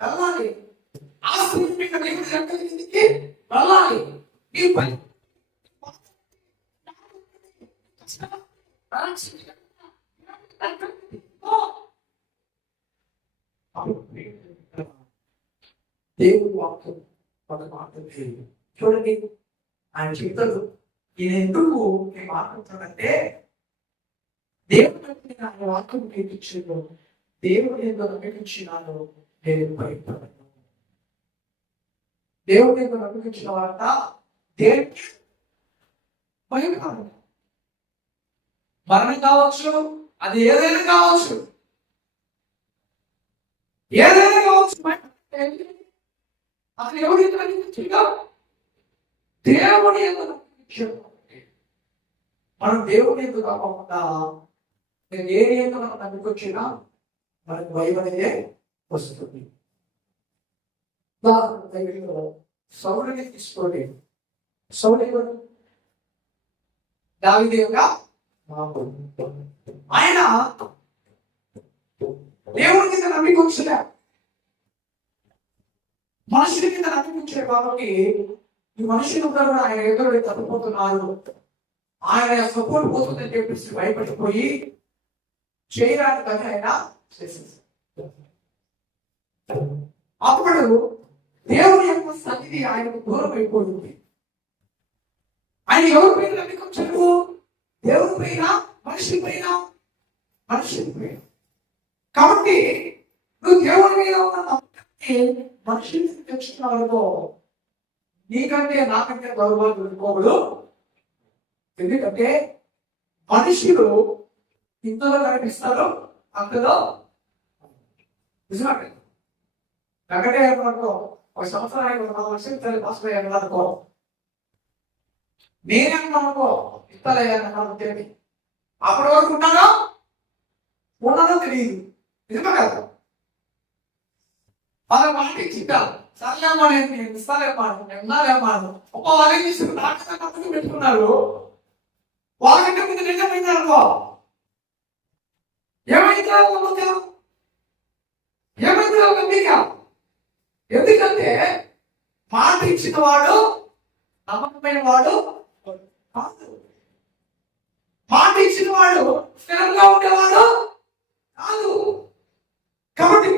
వెళ్ళాలి, ఆశ్రయించగలిగిన దేవుడి రక్షణకి వెళ్ళాలి. నీ దేవుడు వాక్యం చూడండి. ఆయన చెప్తాడు, ఈయన ఎందుకు మాట్లాడుతాడంటే, దేవుడు ఆయన వాక్యం నేర్పించాడు, దేవుడు ఎందుకు నమ్మించినాను, నేను భయపడను. దేవుని యొక్క నమ్మకించిన వారంట దేనికి భయపడను. మరణం కావచ్చు, అది ఏదైనా కావచ్చు, ఏదైనా కావచ్చు, అసలు ఎవరి నమ్మకించగా దేవుని యొక్క నమ్మకించాడు. మనం దేవుని ఎందుకు కాకుండా నేను ఏ నియంతో మనం నమ్ముకొచ్చినా మనకు భయం అనేది వస్తుంది. సౌలుని తీసుకోండి. సౌలు ఎవరు? దావీదు యొక్క ఆయన దేవుడి మీద నమ్మికొచ్చలే, మనుషుల మీద నమ్మికొచ్చే కాబట్టి ఈ మనుషులు కూడా ఆయన ఎదురు తప్పిపోతున్నారు, ఆయన సపోర్ట్ పోతుందని చెప్పేసి భయపడిపోయి చేయడానికి అని ఆయన చేసేసారు. అప్పుడు దేవుని యొక్క సన్నిధి ఆయనకు దూరం అయిపోయింది. ఆయన ఎవరి పైన నమ్మికొచ్చారు? దేవుని పైన, మనిషి పైన, మనిషి పైన. కాబట్టి నువ్వు దేవుని మీద ఉన్న నమ్మకాన్ని మనిషిని తెచ్చుకున్నావు, నీకంటే నాకంటే గౌరవాలు పెట్టుకోకూడదు. ఎందుకంటే మనుషులు ఇందులో కనిపిస్తారు, అందులో నిజమే. ఒకటే అనుకో, ఒక సంవత్సరానికి 4 లక్షలు పాస్ అయ్యాను అనుకో, నేనేమనుకో ఇస్తలేదని అప్పటి వరకు ఉన్నానో తెలియదు. నిజమే కదా? వాళ్ళ మాట ఇచ్చింటారు, సర్లేమ్మా నేను ఇస్తాలేమ్మా, నేను ఉన్నాలేమ్మాను. ఒక వాళ్ళు ఏం చేస్తారు, నాకు పెట్టుకున్నారు. వాళ్ళకంటే ముందు నిజమైంది అనుకో, ఏమైంది నమ్మకం, ఏమైంది నమ్మకం? ఎందుకంటే మాట ఇచ్చిన వాడు నమ్మకమైన వాడు కాదు. మాట ఇచ్చిన వాడు స్థిరంగా ఉండేవాడు కాదు. కాబట్టి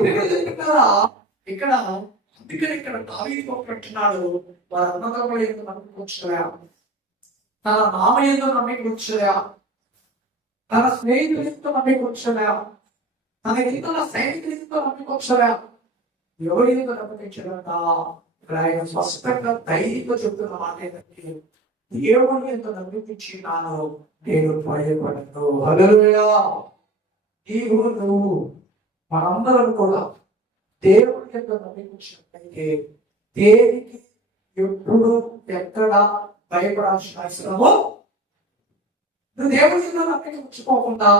చెప్తున్నారా ఇక్కడ, అందుకని ఇక్కడ దావీదు అంటున్నాడు, వారి అన్నదమ్ముల ఎందుకు నమ్మకొచ్చలే, తన మామ ఎందుకు నమ్మకొచ్చలే, తన స్నేహితులతో నమ్మకొచ్చలే, తన ఇతర సైనికులతో నమ్మకొచ్చలే, ఎవరి ఎందుకు నమ్మకించాలంట? ఇక్కడ ఆయన స్పష్టంగా ధైర్యంగా చెప్తున్న మాట ఏంటంటే, దేవుని ఎంత నమ్మించినాను, నేను భయపడను. హల్లెలూయా. నీవు నువ్వు మనందరం కూడా దేవుని ఎంత నమ్మించినట్లయితే దేనికి ఎప్పుడు ఎక్కడ భయపడాల్సిన అవసరము. నువ్వు దేవుని ఎంత నమ్మించుకోకుండా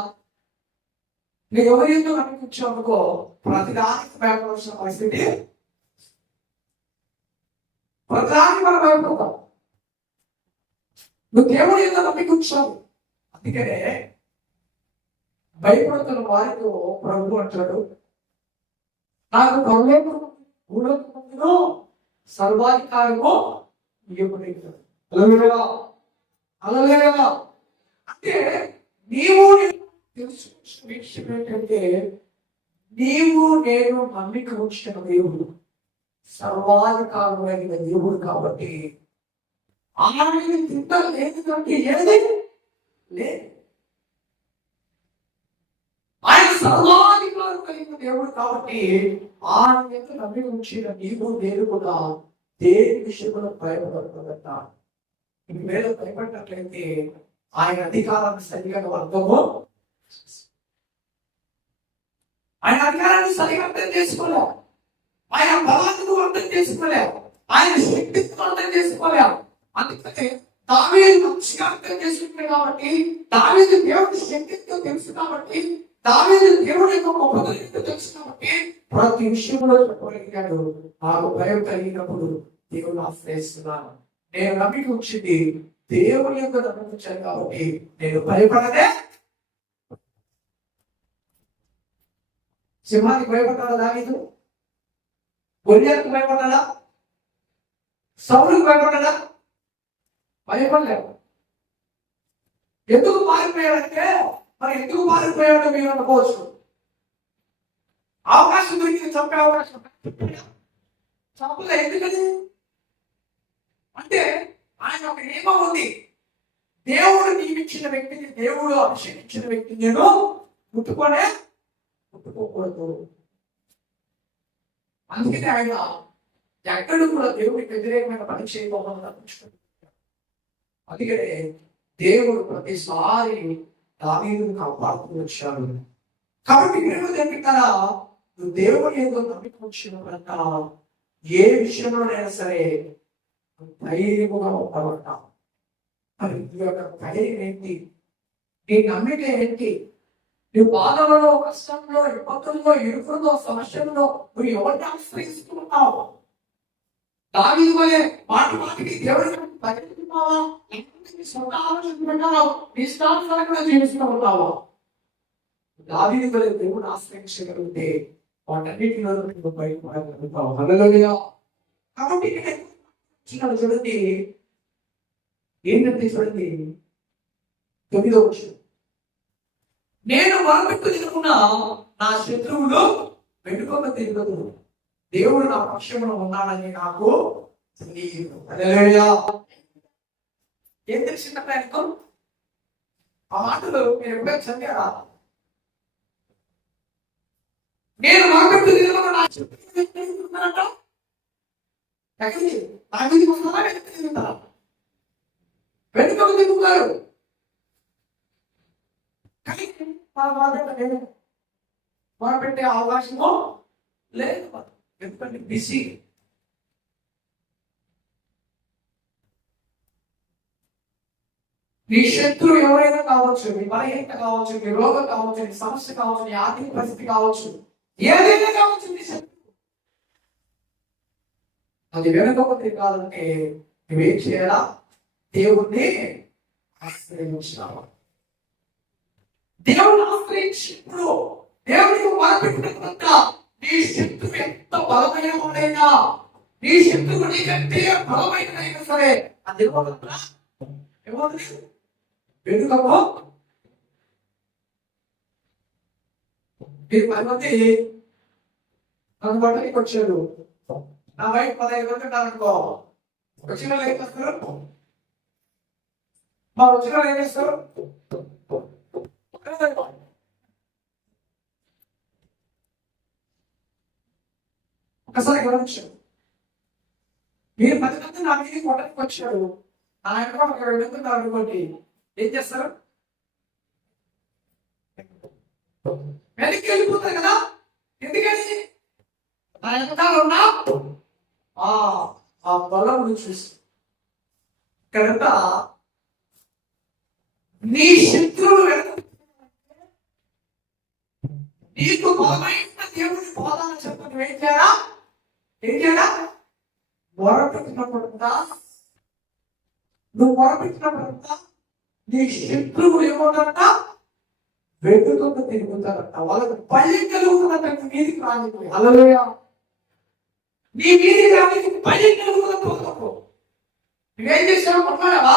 నువ్వు ఎవరి ఎందుకు నమ్మించావుకో ప్రతిదానికి భయపడాల్సిన పరిస్థితి, ప్రతిదానికి మనం భయపడతాం. నువ్వు దేవుని ఎందుకు నమ్మించావు. అందుకనే భయపడుతున్న వారితో ప్రభు అంటాడు, నాకు సర్వాధికారము ఇవ్వబడింది. హల్లెలూయా. అంటే నీవు తెలుసుకున్న విషయం ఏంటంటే, నీవు నేను నమ్మిక వచ్చిన దేవుడు సర్వాధికారమైన దేవుడు. కాబట్టి ఆయన తింట లేదంటే ఏది లేదు. ఆయన సర్వాధికారం కలిగిన దేవుడు. కాబట్టి ఆయన ఎంత నమ్మిక వచ్చిన నీవు నేను కూడా దేని విషయంలో భయపడకూడదట. వేళ భయపడినట్లయితే ఆయన అధికారాన్ని సరిగా అర్థము, ఆయన అధికారాన్ని సరిగా అర్థం చేసుకోలేవు, ఆయన బలాన్ని నువ్వు అర్థం చేసుకోలేవు, ఆయన శక్తిని అర్థం చేసుకోలేవు. అందుకని దావీదు మంచిగా అర్థం చేసుకుంటే కాబట్టి, దావీదు దేవుడి శక్తితో తెలుసు కాబట్టి, దావీదు దేవుడి యొక్క గొప్పతనంతో తెలుసు కాబట్టి ప్రతి విషయంలో చెప్పగలిగాడు. నాకు భయం కలిగినప్పుడు దేవుడు ఆశ్రయిస్తున్నాను, నేను నమ్మిక వచ్చింది దేవుని యొక్క నమ్మించాను కాబట్టి నేను భయపడదే. సింహానికి భయపడ్డాడా దావీదు? గొర్రెలకు భయపడ్డాడా? సౌలుకు భయపడ్డాడా? భయపడలేవు. ఎందుకు మారిపోయాడంటే, మరి ఎందుకు మారిపోయాడో మీరు అనుకోవచ్చు. అవకాశం దొరికింది, చంపే అవకాశం చంపలే. ఎందుకని అంటే ఆయన ఒక నియమం ఉంది, దేవుడు నియమించిన వ్యక్తిని, దేవుడు అభిషేకించిన వ్యక్తిని నేను ముట్టుకోకూడదు. అందుకనే ఆయన ఎక్కడ కూడా దేవుడికి వ్యతిరేకమైన పని చేయబోమని తప్పించుకుంటున్నాడు. అందుకనే దేవుడు ప్రతిసారి దావీదును కాపాడుతూ వచ్చాడు. కాబట్టి ప్రేమ దగ్గర నువ్వు దేవుడు ఏదో నమ్మికొచ్చినప్పుడంట ఏ విషయంలోనైనా సరే ధైర్యముగా ఉండబడతావు. మరి నీ యొక్క ధైర్యం ఏంటి? నీ నమ్మిక ఏంటి? నువ్వు బాధలలో, కష్టంలో, ఇబ్బందుల్లో, ఇరుకుల్లో, సమస్యల్లో నువ్వు ఎవరిని ఆశ్రయిస్తున్నావు? దావీదు వలె మాటి మాటికి దేవుడిని భయపడుతున్నావా? నీ సొంత ఆలోచనలు నీ ఇష్టానుసారంగా జీవిస్తూ ఉన్నావా? దావీదు వలె దేవుడిని ఆశ్రయించగలిగితే వాటన్నిటిలో నువ్వు బయటపడగలుగుతావు. హల్లెలూయా. కాబట్టి చూడండి ఏంటంటే, చూడండి 9వ వచనం, నేను మొరపెట్టు తిరుగుతున్నా నా శత్రువులు వెనుకొక తిరగదు, దేవుడు నా పక్షంలో ఉన్నాడని నాకు తెలియదు. హల్లెలూయా. ఏం తెలిసిందంట ఆయనకు? ఆ మాటలు మీరు ఎప్పుడైనా చదివారా? నేను మొరపెట్టు తిరుగుతున్నా నా శత్రువులు ఎక్కడికి? నా మీదకి వస్తారా? వెనక్కి తిరుగుతారా? వెనుకకు తిరుగుతారు. కానీ మొరపెట్టే అవకాశము లేదు. ఎందుకంటే బిజీ. నీ శత్రువు ఎవరైనా కావచ్చు, నీ బలహీనత కావచ్చు, నీ రోగం కావచ్చు, నీ సమస్య కావచ్చు, నీ ఆర్థిక పరిస్థితి కావచ్చు, ఏదైనా కావచ్చు నీ శత్రువు. అది వెనుకకు తిరగాలంటే నువ్వేం చేయాలా? దేవుణ్ణి ఆశ్రయించావా? దేవుని ఆశ్రయించినప్పుడు దేవుడికి మొరపెట్టినంత నీ శత్రువు ఎంత బలమైన వాడైనా, నీ శత్రువు నీకంటే బలమైనదైనా సరే అది వెనుకకు. మీరు 10 మంది అందుబాటులోకి వచ్చాడు. నా వైపు 15 మంది ఉన్నారనుకో, వచ్చిన వాళ్ళు ఏం చేస్తారు? మా వచ్చిన వాళ్ళు ఏం చేస్తారు? ఒకసారి గమనించాడు. మీరు 10 మంది నా మీదకి కొట్టడానికి వచ్చాడు, ఆయన కూడా ఒక 2 మంది ఉన్నారు అనుకోండి, ఏం చేస్తారు? వెనక్కి వెళ్ళిపోతారు కదా. ఎందుకని? ఆయన వెనకాల ఉన్నా ఆ బలం చూసి కనుక నీ శత్రువులు నీకు బలమైన దేవుని బోధాన్ని చెప్పని ఏం చేయాలా? మొరపెట్టినప్పుడంతా, నువ్వు మొరపెట్టినప్పుడంతా నీ శత్రువులు ఏమవుతారంట? వెతుకుంటూ తిరుగుతారంట. వాళ్ళకి భయం కలుగుతుందంట నీ మీదికి రానిపోయి. హల్లెలూయా. నీ మీదికి రానికి భయం కలుగుతుందంట. నువ్వేం చేసావు? కొట్లాడావా?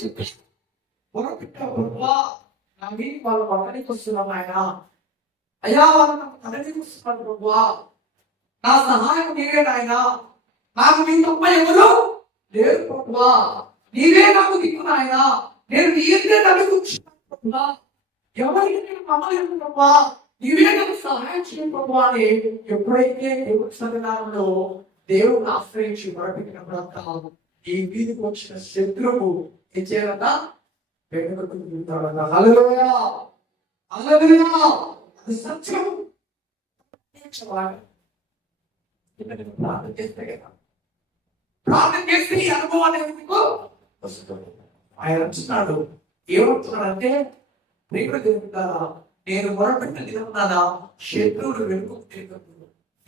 చెప్పి నా మీదికి వాళ్ళు కొట్టడానికి వస్తున్నాం ఆయన. అయ్యా వాళ్ళు నాకు తనకి వస్తున్నారు ప్రభువా, నా సహాయం నీవే నాయన, నాకు నీ తప్ప ఎవరు లేరు ప్రభువా, నీవే నాకు దిక్కు నాయన, నేను నీ ఎదురే నడుగుతున్నాను, ఎవరికి నేను నమ్మలేదు ప్రభువా, నీవే నాకు సహాయం చేయండి ప్రభువా అని ఎప్పుడైతే దేవుడి సన్నిధానంలో దేవుడిని ఆశ్రయించి మొరపెట్టినప్పుడంతా ఈ మీదికి వచ్చిన శత్రువు ఏం చేయాలన్నా? వెనుకకు తిరుగుతాడన్నా. హల్లెలూయా. హల్లెలూయా. అది సత్యం. ప్రార్థన చేస్తే కదా, ప్రార్థన చేస్తే ఈ అనుభవాన్ని ఎందుకు వస్తుంది? ఆయన అంటున్నాడు, ఏమంటున్నాడంటే, ప్రేమ తిరుగుతారా, నేను మొరపెట్టి ఉన్నానా శత్రువులు వెనుకకు తిరగదు,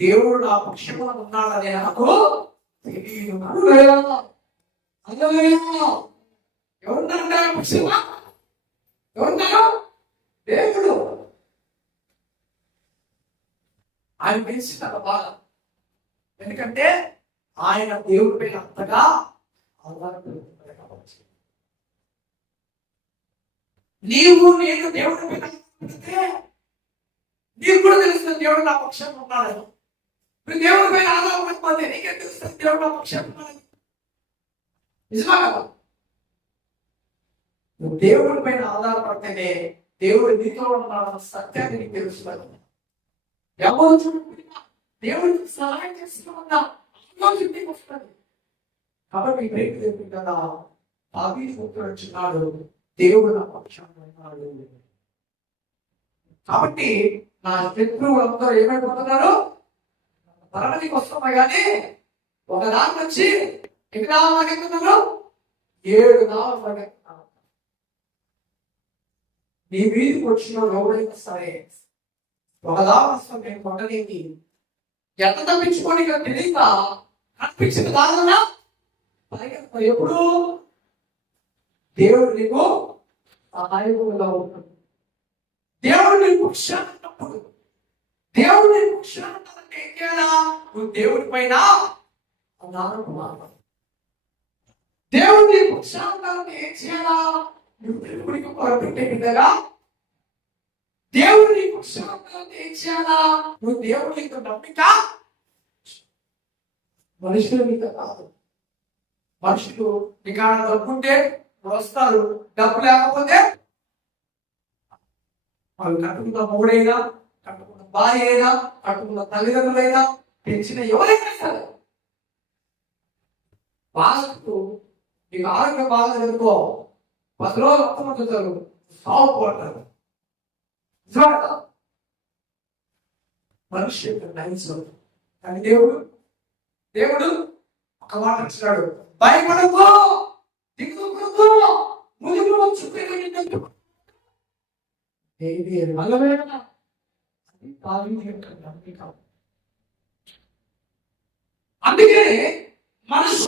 దేవుడు నా పక్షంలో ఉన్నాడని నాకు తెలియదు. ఎవరున్నారు పక్షంగా? ఎవరున్నారు? దేవుడు. ఆయన తెలిసిన బాధ, ఎందుకంటే ఆయన దేవుడి పైన అంతగా ఆధారపడుతున్నాడు కాబట్టి. నీవు నేను దేవుడి పైన నీకు కూడా తెలుస్తుంది దేవుడు నా పక్షంలో ఉన్నాడని. నువ్వు దేవుడి పైన ఆధారపడిపోతే నీకేం తెలుస్తుంది దేవుడు నా పక్షంలో ఉన్నాడని? నిజమా కదా? నువ్వు దేవుడి పైన ఆధారపడితేనే దేవుడు నీతో ఉన్న సత్యాన్ని నీకు తెలుస్తున్నాడు. ఎవరు చూడకుండా దేవుడికి సహాయం చేస్తున్నా ఆలోచన వస్తుంది. కాబట్టి ప్రేమ కదా దావీదు వచ్చినాడు, దేవుడు నా పక్షాన ఉన్నాడు. కాబట్టి నా శత్రువులందరూ ఏమైపోతున్నారు? మరణానికి వస్తున్నాయి. కానీ ఒక దాని వచ్చి ఎన్ని నామాలు పడుతున్నారు? 7 నామాలు పడుతున్నారు. నీ వీధికి వచ్చిన ఎవరైనా సరే ఒక దావస్తం నేను పడలేని ఎంత తప్పించుకొని తెలియక కనిపించిన దానిలో ఎప్పుడు దేవుడు నీకు సహాయకులుగా ఉంటుంది. దేవుడు నీకు క్షణప్పుడు దేవుడు నీకు క్షణంటే ఏం చేయాలా? నువ్వు దేవుడి పైన దేవుడు నీకు క్షణంటే ఏం చేయాలా? నువ్వు దేవుడికి పొరపెట్టే విధంగా దేవుడు నీకు క్షణంటే ఏం చేయాలా? నువ్వు దేవుడితో నమ్మిక మనుషుల మీద కాదు. మనుషులు నీకు డబ్బుంటే వస్తారు, డబ్బు లేకపోతే వాళ్ళు కట్టుకున్న మూడైనా, కట్టుకున్న భార్య అయినా, కట్టుకున్న తల్లిదండ్రులైనా, పెంచిన ఎవరైనా సరే వాళ్ళకు నీకు ఆరోగ్యం బాగాలేదనుకో 10 రోజులు అర్థమవుతారు, సాగుపోతారు. మనిషి నైసం. కానీ దేవుడు ఒక మాట ఇచ్చినాడు, భయపడకు, దిగుకు, ముందుకు వచ్చి అందుకే మనిషి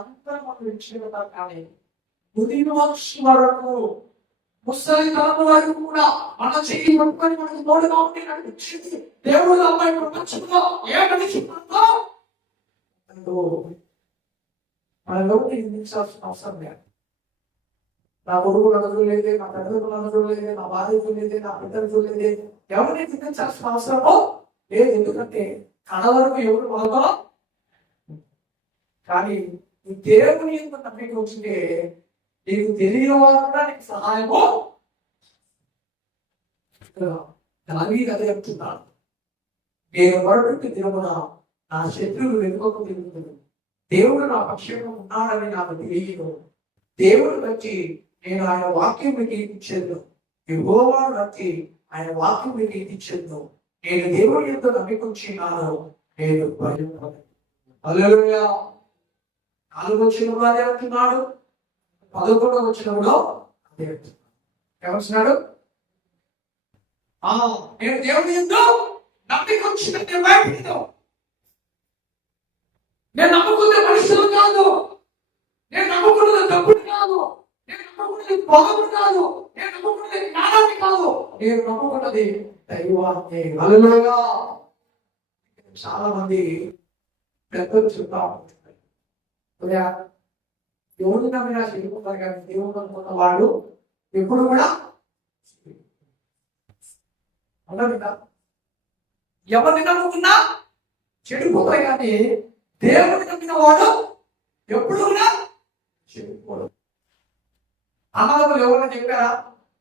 అందరూ మనం విడిచిపెడతాం. కానీ వరకు ముసలి తరం వరకు కూడా మన చెయ్యి పట్టుకొని మనకు తోడుగా ఉండి నడిపించింది దేవుడు. అమ్మాయి ప్రపంచంలో ఏ మనిషి మన లోటు నిందించాల్సిన అవసరం లేదు. నా కొడుకు నగదు లేదే, నా తల్లిదండ్రులు నగదు లేదే, నా బాధ్యత లేదే, నా బిడ్డలు లేదే, ఎవరిని నిందించాల్సిన అవసరమో లేదు. ఎందుకంటే కళ వరకు ఎవరు వాళ్ళతో. కానీ ఈ దేవుని యొక్క నమ్మిక వచ్చింటే నీకు తెలియని వారు కూడా నీకు సహాయము. దావీదు అదే చెప్తున్నాడు, నేను వరపెట్టి తిరుగున నా శత్రువులు వెనుకకు తిరుగుతుంది. దేవుడు నా పక్షంగా ఉన్నాడని నాకు తెలియదు. దేవుడు బట్టి నేను ఆయన వాక్యం మీకు ఇచ్చేది, యెహోవాను బట్టి ఆయన వాక్యం మీకు ఇచ్చేది. నేను దేవుడి యొక్క నమ్మికొచ్చినాను, నేను భయపడను. హల్లెలూయా. 4వ వచనంలో అదే అంటున్నాడు, 11వ వచనంలో అదే అంటున్నాడు. ఏమంటున్నాడు? నేను దేవుడి యందు నమ్మికొచ్చిన నేను నమ్ముకునే మనుషులు కాదు, నేను నమ్ముకున్నది డబ్బులు కాదు, నేను నమ్ముకున్నది పొగలు కాదు, నేను నమ్ముకున్నది జ్ఞానాన్ని కాదు, నేను నమ్ముకున్నది దైవాన్ని. హల్లెలూయా. చాలా మంది పెద్దలు చెప్తా ఉంటారు, దేవుడు నమ్మినా చెడిపోతారు, కానీ దేవుడు అనుకున్న వాడు ఎప్పుడు కూడా ఎవరిని నమ్ముకున్నా చెడిపోతాయి, కానీ దేవుడిని నమ్మిన వాడు ఎప్పుడు కూడా చెడిపోడు. అన్నదమ్ములు ఎవరైనా చెప్పారా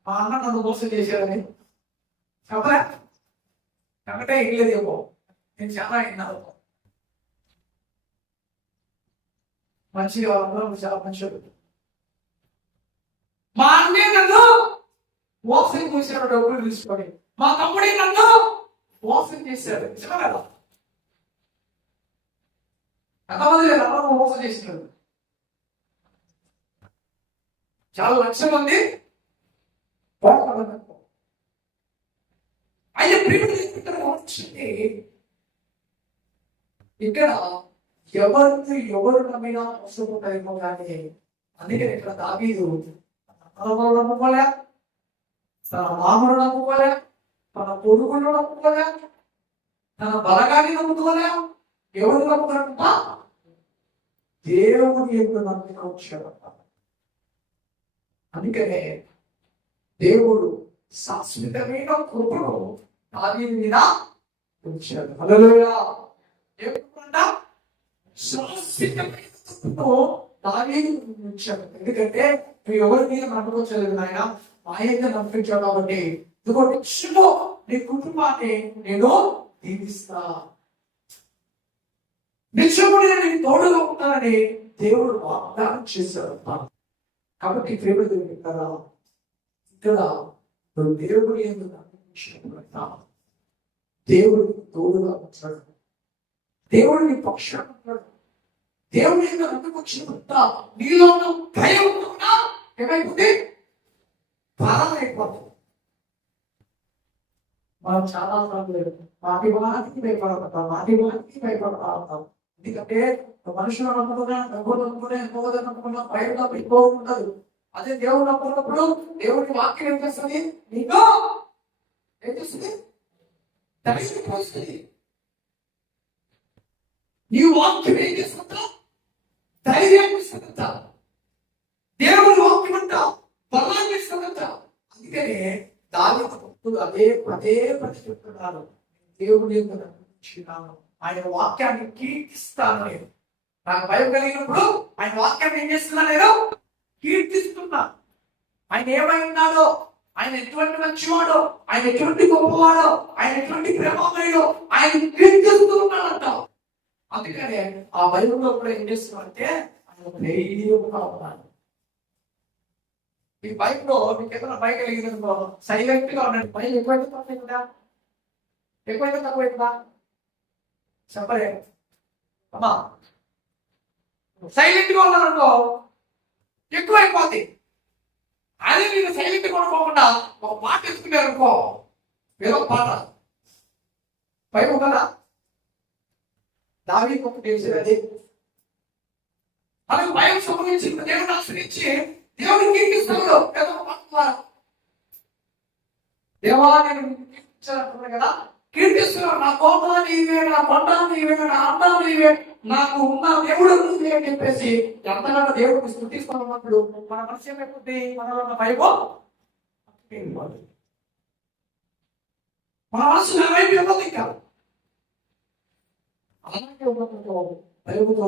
మా అన్న నన్ను మోసం చేశారని? చెప్పలే. ఒకటే ఇయ్యలేదేమో, నేను చాలా విన్నాను. మంచిగా వాళ్ళందరూ చాలా మంచిగా. మా అన్నే నన్ను మోసం చేశాడు, డబ్బులు తీసుకొని. మా తమ్ముడే నన్ను మోసం చేశాడు. నిజమే కదా? ఎంతమంది అందరూ మోసం చేసినాడు. చాలా లక్షల మంది అయితే ఇక్కడ ఎవరు నమ్మినా మోసపోతారేమో. కానీ అందుకని ఇక్కడ దావీదు తన నమ్ముకోలే, తన మామను నమ్ముకోలే, తన కొడుకును నమ్ముకోలే, తన బలగాన్ని నమ్ముకోలే. ఎవరు నమ్ముతారంట? దేవుని యొక్క నమ్మిక వచ్చాడంట. అందుకనే దేవుడు శాశ్వతమైన కృపను దావీదు మీద ఉంచాడు. హల్లెలూయా. శాశ్వతమైన కృపను దావీదు ఉంచాడు. ఎందుకంటే నువ్వు ఎవరి మీద నమ్మకం ఆయన మాయంగా నమ్మించావు కాబట్టి ఇదిగో నిశ్చలో నీ కుటుంబాన్ని నేను దీవిస్తా, నిశ్చయము నేను తోడుగా ఉంటానని దేవుడు వాగ్దానం చేశాడు. కాబట్టి ప్రేమ దేవుడు కదా, ఇక్కడ నువ్వు దేవుడు ఎందుకు నమ్మించినప్పుడైనా దేవుడు తోడుగా ఉంటాడు, దేవుడు నీ పక్షాన ఉంటాడు. దేవుడు ఎందుకు నమ్మించినప్పుడు నీలో ఉన్న భయం ఉన్నా ఏమైపోతుంది, ప్రారంభమైపోతుంది. మనం చాలా వాటి వాటికి భయపడతాం, ఎందుకంటే మనుషులు నమ్ముకున్నా భయంగా ఉండదు. అదే దేవుడు నమ్ముకున్నప్పుడు దేవుడి వాక్యం ఏం చేస్తుంది, నీకు ఏం చేస్తుంది, ధైర్యం. నీ వాక్యం ఏం చేస్తుందా, ధైర్యం ఇస్తుందంట. దేవుడి వాక్యం అంట బలాన్ని ఇస్తుందంట. అందుకనే దావీదు అదే చెప్తున్నాను, దేవుడి ఆయన వాక్యాన్ని కీర్తిస్తాను. నేను నాకు భయం కలిగినప్పుడు ఆయన వాక్యాన్ని ఏం చేస్తున్నా, నేను కీర్తిస్తున్నా. ఆయన ఏమై ఉన్నాడో, ఆయన ఎటువంటి మంచివాడో, ఆయన ఎటువంటి గొప్పవాడో, ఆయన ఎటువంటి ప్రేమమయుడో ఆయన కీర్తిస్తూ ఉన్నాడంట. అందుకనే ఆ భయంలో కూడా ఏం చేస్తున్నాడంటే ఆయన ధైర్యంగా ఉన్నాడు. ఈ బైక్ లో మీకు ఏదైనా బైక్ కలిగిందో సైలెంట్ గా ఉండండి. భయం ఎక్కువైతే తక్కువైందా, ఎక్కువైతే తక్కువైందా చెప్పలే అమ్మా. సైలెంట్ గా ఉన్నారనుకో ఎక్కువైపోద్ది. అదే మీరు సైలెంట్ గా ఉండకోకుండా ఒక పాట ఎత్తుకున్నారు అనుకో, ఏదో పాట భయం కదా. దావీదు ఒకటి తెలిసేది మనకు భయం సంభవించి దేవుడు ఆశ్రయించి దేవుడిని కీర్తిస్తాడు. దేవా నేను కీర్తించాలంటున్నాడు కదా, కీర్తిస్తున్నాడు. నా కోపం నీవే, నా పంట నీవే, నా అండా నీవే, నాకు ఉన్న దేవుడు నీవే అని చెప్పేసి ఎంతగా దేవుడికి స్తుతిస్తున్నప్పుడు మన మనసు ఏమైపోతుంది, మనలో ఉన్న భయం మన మనసు ఏమైపోతుంది. ఇంకా అలాగే ఉన్నప్పుడు భయముతో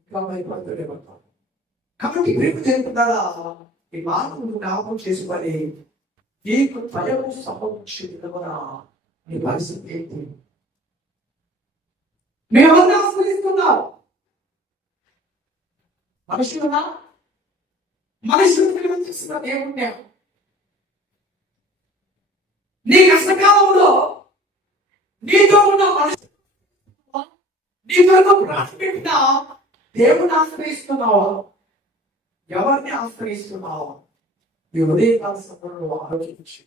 ఇంకా భయపడుతూనే పడతాం. కాబట్టి ప్రేమ జరుగుతుందా ఈ మానవుడు జ్ఞాపకం చేసుకొని నీకు భయము సంభవించే విధమున నీ పరిస్థితి ఏంటి? మేమంతా ఆశ్రయిస్తున్నాం మనుషులున్నా, మనుషులు చేస్తున్న దేవుణ్ణి. నీ కష్టకాలంలో నీతో ఉన్న మనుషులు నీ కొరకు ప్రాణం పెట్టిన దేవుని ఆశ్రయిస్తున్నావు, ఎవరిని ఆశ్రయిస్తున్నావు? ఈ ఉదయకాల సమయంలో ఆలోచించి,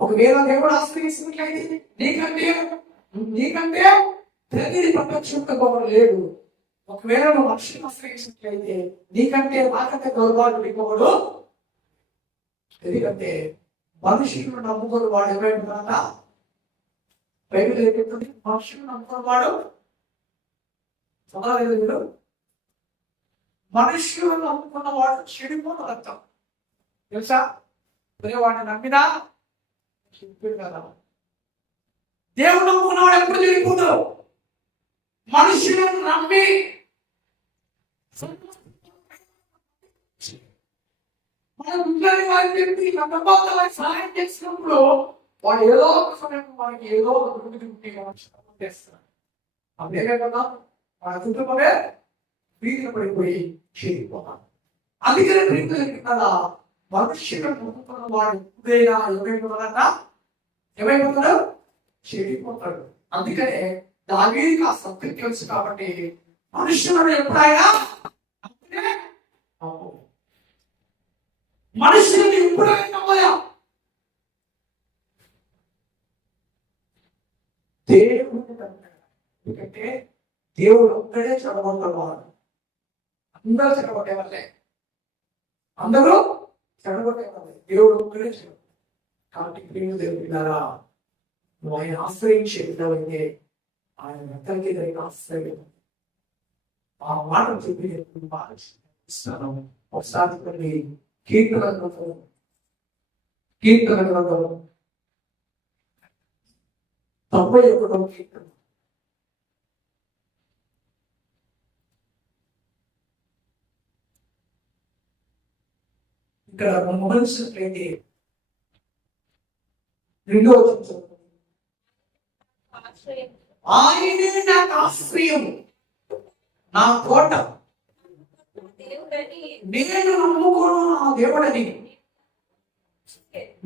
ఒకవేళ దేవుడు ఆశ్రయిస్తున్నట్లయితే నీకంటే ప్రతిదీ ప్రపంచంతో గొప్ప లేడు. ఒకవేళ నువ్వు మనుషులను ఆశ్రయించినట్లయితే నీకంటే నాకంటే గౌరవాలు ఇంకొకడు. ఎందుకంటే మనుషులను నమ్ముకుని వాడు ఎవరైనా బైబిల్ ఏమిటి, మనుషులు నమ్ముకున్న వాడు చదవలేదు మీరు, మనుషులను నమ్ముకున్న వాడు చెడిపోను అర్థం తెలుసా. వాడిని నమ్మినా చెప్పాడు కదా, దేవుడు నమ్ముకున్నవాడు ఎప్పుడు చెడిపోదు. మనుషులను నమ్మి మనం వారిని చెప్పి నమ్మకాలకు సహాయం చేసినప్పుడు వాడు ఏదో ఒక సమయం మనకి ఏదో ఒక చేస్తారు. అంతే కదా, మన కుటుంబమే వీధిలో పడిపోయి చెడిపోతాం. అందుకనే కదా మనుషులను నమ్ముకున్న వాడు ఎప్పుడైనా ఏమైపోతాడు, చెడిపోతాడు. అందుకనే దావీదుకి ఆ సత్యం తెలుసు కాబట్టి మనుషులను ఎప్పుడైనా మనుషులను ఎప్పుడైనా నమ్మయా దేవుడు. ఎందుకంటే దేవుడు ఒక్కడే చెడగొట్టవాడు, అందరూ చెడగొట్టేవాళ్ళే, అందరూ చెడగొట్టేవాళ్ళే, దేవుడు ఒక్కడే చెడు. కాబట్టి దేవుడు విన్నారా, నువ్వు ఆయన ఆశ్రయించే విధమైతే ఆయన ఎక్కడికి జరిగిన ఆశ్రయం. ఆ మాట చెప్పి ఇస్తాను. ఒకసారి కొన్ని కీర్తన గ్రంథం 91వ కీర్తన ఇక్కడ మనం గమనించినట్లయితే రెండో వచనం, ఆయనే నాకు ఆశ్రయం, నా కోట, నేను నమ్ముకోను నా దేవుడని,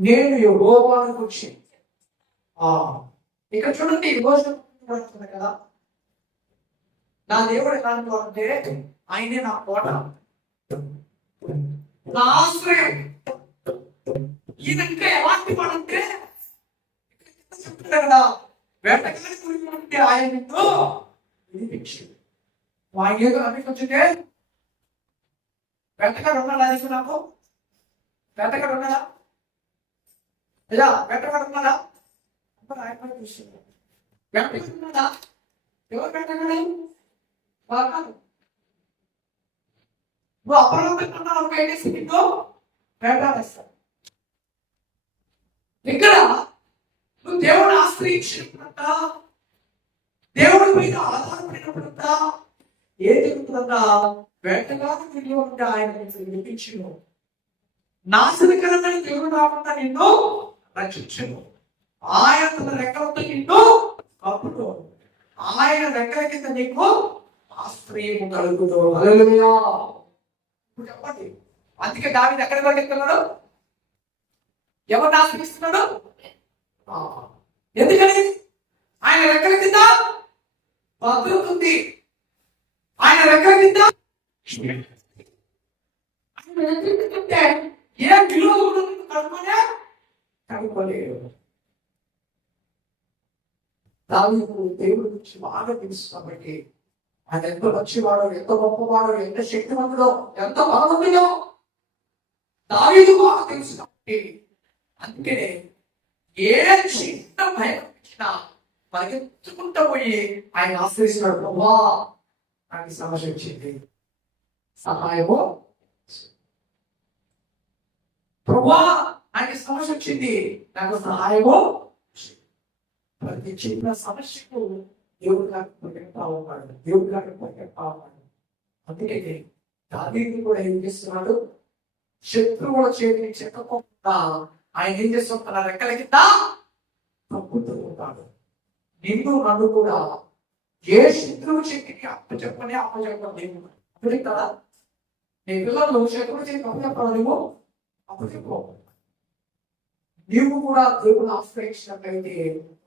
నేను యెహోవాను గురించి. ఇక్కడ చూడండి కదా, నా దేవుడు ఎలాంటి అంటే ఆయనే నా కోట, నా ఆశ్రయం. ఈయన ఇంకా ఎలాంటి వాడంటే చెప్తున్నాడు కదా, వేటగాడి గురించి ఆయన నిన్ను విడిపించింది. ఆయన ఏదో అనిపించిందే, వేటగాడు ఉన్నాడా? నీకు నాకు వేటగాడు ఉన్నాడా? అయ్యా వేటగాడు ఉన్నాడా? ఆయన చూస్తుంది. వేటగాడు ఉన్నాడా? ఎవరు వేటగాడు? నువ్వు అపరాధం వేటాడేస్తావు. ఇక్కడ నువ్వు దేవుడు ఆశ్రయించినప్పుడంట, దేవుడి మీద ఆధారపడినప్పుడంట ఏం జరుగుతుందంట? వేటగాడు నిన్ను ఉంటే ఆయన విడిపించును, నాశనకరమైన దేవుడు రాకుండా నిన్ను రక్షించును, ఆయన తన రెక్కలతో నిన్ను కప్పును, ఆయన రెక్కల కింద నీకు ఆశ్రయము కలుగును. హల్లెలూయా. ఇప్పుడు చెప్పండి, అందుకే దావీదు ఎక్కడికి పరిగెత్తున్నాడు? ఎవరిని ఆశ్రయిస్తున్నాడు? ఎందుకని? ఆయన రెక్కల కింద భద్రత ఉంది, ఆయన రెక్కల కింద ఏ విలువ కనుక్కోలేడు. దావీదు దేవుడి గురించి బాగా తెలుసు కాబట్టి ఆయన ఎంత మంచివాడో, ఎంత గొప్పవాడో, ఎంత శక్తివంతుడో, ఎంత బలవంతుడో దావీదు బాగా తెలుసు కాబట్టి అందుకనే ఏ చిన్న భయం వచ్చినా పరిగెత్తుకుంటూ పోయి ఆయన ఆశ్రయిస్తున్నాడు. ప్రభా నాకు సమస్య వచ్చింది, సహాయము. ప్రభా నాకు సమస్య వచ్చింది, నాకు సహాయము. ప్రతి చిన్న సమస్యకు దేవుడు గారికి పరిగెత్తా ఉన్నాడు, దేవుడు గారికి పరిగెత్తా ఉన్నాడు. అందుకే దావీదు కూడా ఏం చేస్తున్నాడు? శత్రువుల చేతిని చెక్కకుండా ఆయన ఏం చేస్తున్నాడు? తన రెక్కల కింద కప్పుతూ ఉంటాడు. నిన్ను నన్ను కూడా ఏ శత్రువు చేతికి అప్పచెప్పని దేవుడు అప్పచెప్తాడా? నీ పిల్లలు శత్రువు చేతికి అప్పచెప్పాలి, నువ్వు అప్పచెప్పో. నీవు కూడా దేవుని ఆశ్రయించినట్లయితే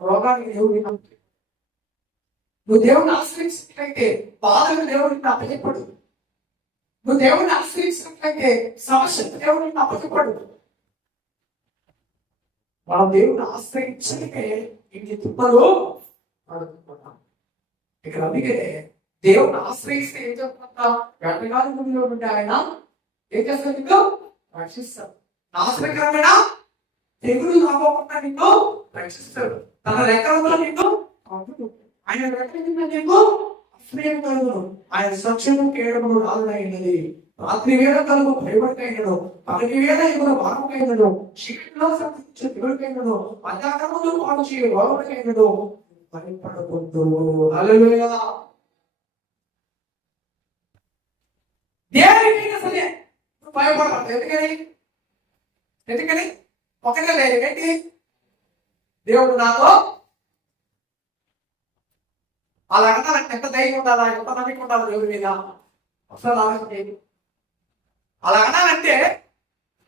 రోగానికి దేవుడిని, నువ్వు దేవుని ఆశ్రయించినట్లయితే బాధకు దేవుడిని అప్పచెప్పడు, నువ్వు దేవుడిని ఆశ్రయించినట్లయితే సమస్యకు దేవుడిని అప్పచెప్పడు. మనం దేవుడిని ఆశ్రయించకే ఇంటి తుప్పలు పడుతున్నాం. ఇక్కడ అందుకే దేవుడిని ఆశ్రయిస్తే ఏం చెప్తా? వెంటగాని ముందులో ఉంటే ఆయన ఏం చేస్తాడు? నీకు రక్షిస్తాడు. నాశనకరమైన తెగులు రాబోకుండా నిన్ను రక్షిస్తాడు. తన రెక్కలతో నిన్ను ఆయన రెక్కల కింద నీకు ఆశ్రయం కలుగును. ఆయన సత్యము కేడమును రాజునైనది, రాత్రి వేళ కలుగు భయపడికైనను, పగటి వేళ ఎగురు వారముకైనను, చీకటిలో సంధించే తెగులుకైనను, మధ్యాహ్నములో పాడు చేయు రోగముకైనను భయపడకూడదు. హల్లెలూయా. దేనికైనా సరే నువ్వు భయపడకూడదు. ఎందుకని ఒకటే లేదు ఏంటి? దేవుడు నాతో అలాగన్నా నాకు ఎంత ధైర్యం ఉండాలా, ఎంత నమ్మిక ఉండాలి దేవుడి మీద. ఒకసారి ఆలోచించేది. అలాగన్నానంటే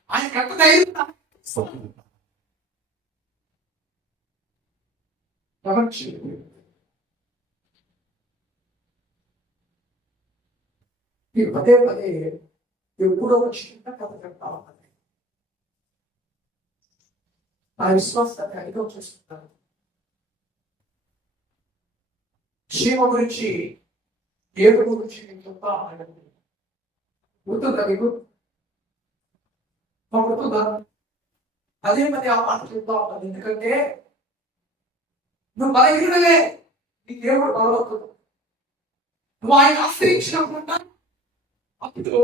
ఆయన ఎంత ధైర్యం పదే పదే ఎప్పుడో వచ్చిందా కథ చెప్తా ఉన్నది. ఆ విశ్వాసాన్ని అడిగో చేసుకుంటాను. క్షేమ గురించి, ఏడు గురించి నేను చెప్తా ఉన్నాను. గుర్తుందా మీకు? గుర్తుందా? అదే పది ఆ మాట చెప్తా ఉన్నాను. ఎందుకంటే నువ్వు బలహీనలే, నీ దేవుడు బలవుతుంది. నువ్వు ఆయన ఆశ్రయించినప్పుడు అప్పుడు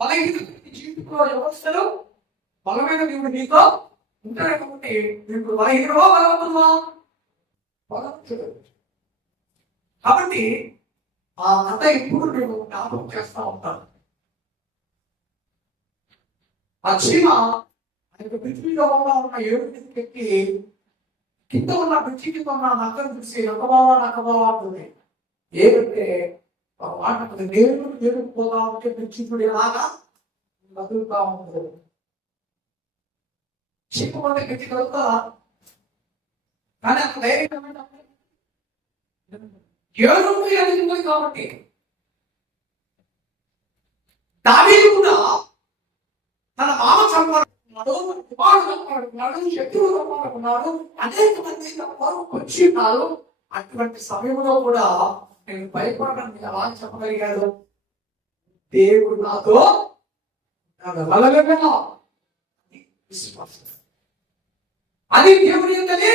బలహీన జీవితంలో వ్యవస్థలు బలమైన దేవుడు నీతో ఉంటాడు. కాబట్టి నీకు బలహీనమో బలవుతుందా? బలవంతుడు. కాబట్టి ఆ కథ ఇప్పుడు నేను జ్ఞాపకం చేస్తా ఉంటాను. ఆ చీమ ఆ యొక్క పృథ్వీలో ఉన్న ఏడు మీదకి ఎక్కి కింద ఉన్న బ్రిడ్జి కింద ఉన్న నక్కను చూసి నక్కబావా అంటుంది. ఏమంటే ఒక మాట అంటుంది, నేను పోతా ఉంటే బ్రిడ్జి చూడు ఎలాగా కదులుతా ఉంటుంది. చీమ మన దగ్గరికి వెళ్తా కానీ అక్కడ ధైర్యం ఏడుంది అని కాబట్టి దావీదు కూడా తన మామ చంపాలనుకున్నాడు, కుమారుడు చంపాలనుకున్నాడు, శత్రువు చంపాలనుకున్నాడు, అనేక మంది వచ్చి ఉన్నారు. అటువంటి సమయంలో కూడా నేను భయపడడానికి ఎలా చెప్పగలిగాడు? దేవుడు నాతో విశ్వాసం, అది దేవుని ఏంటంటే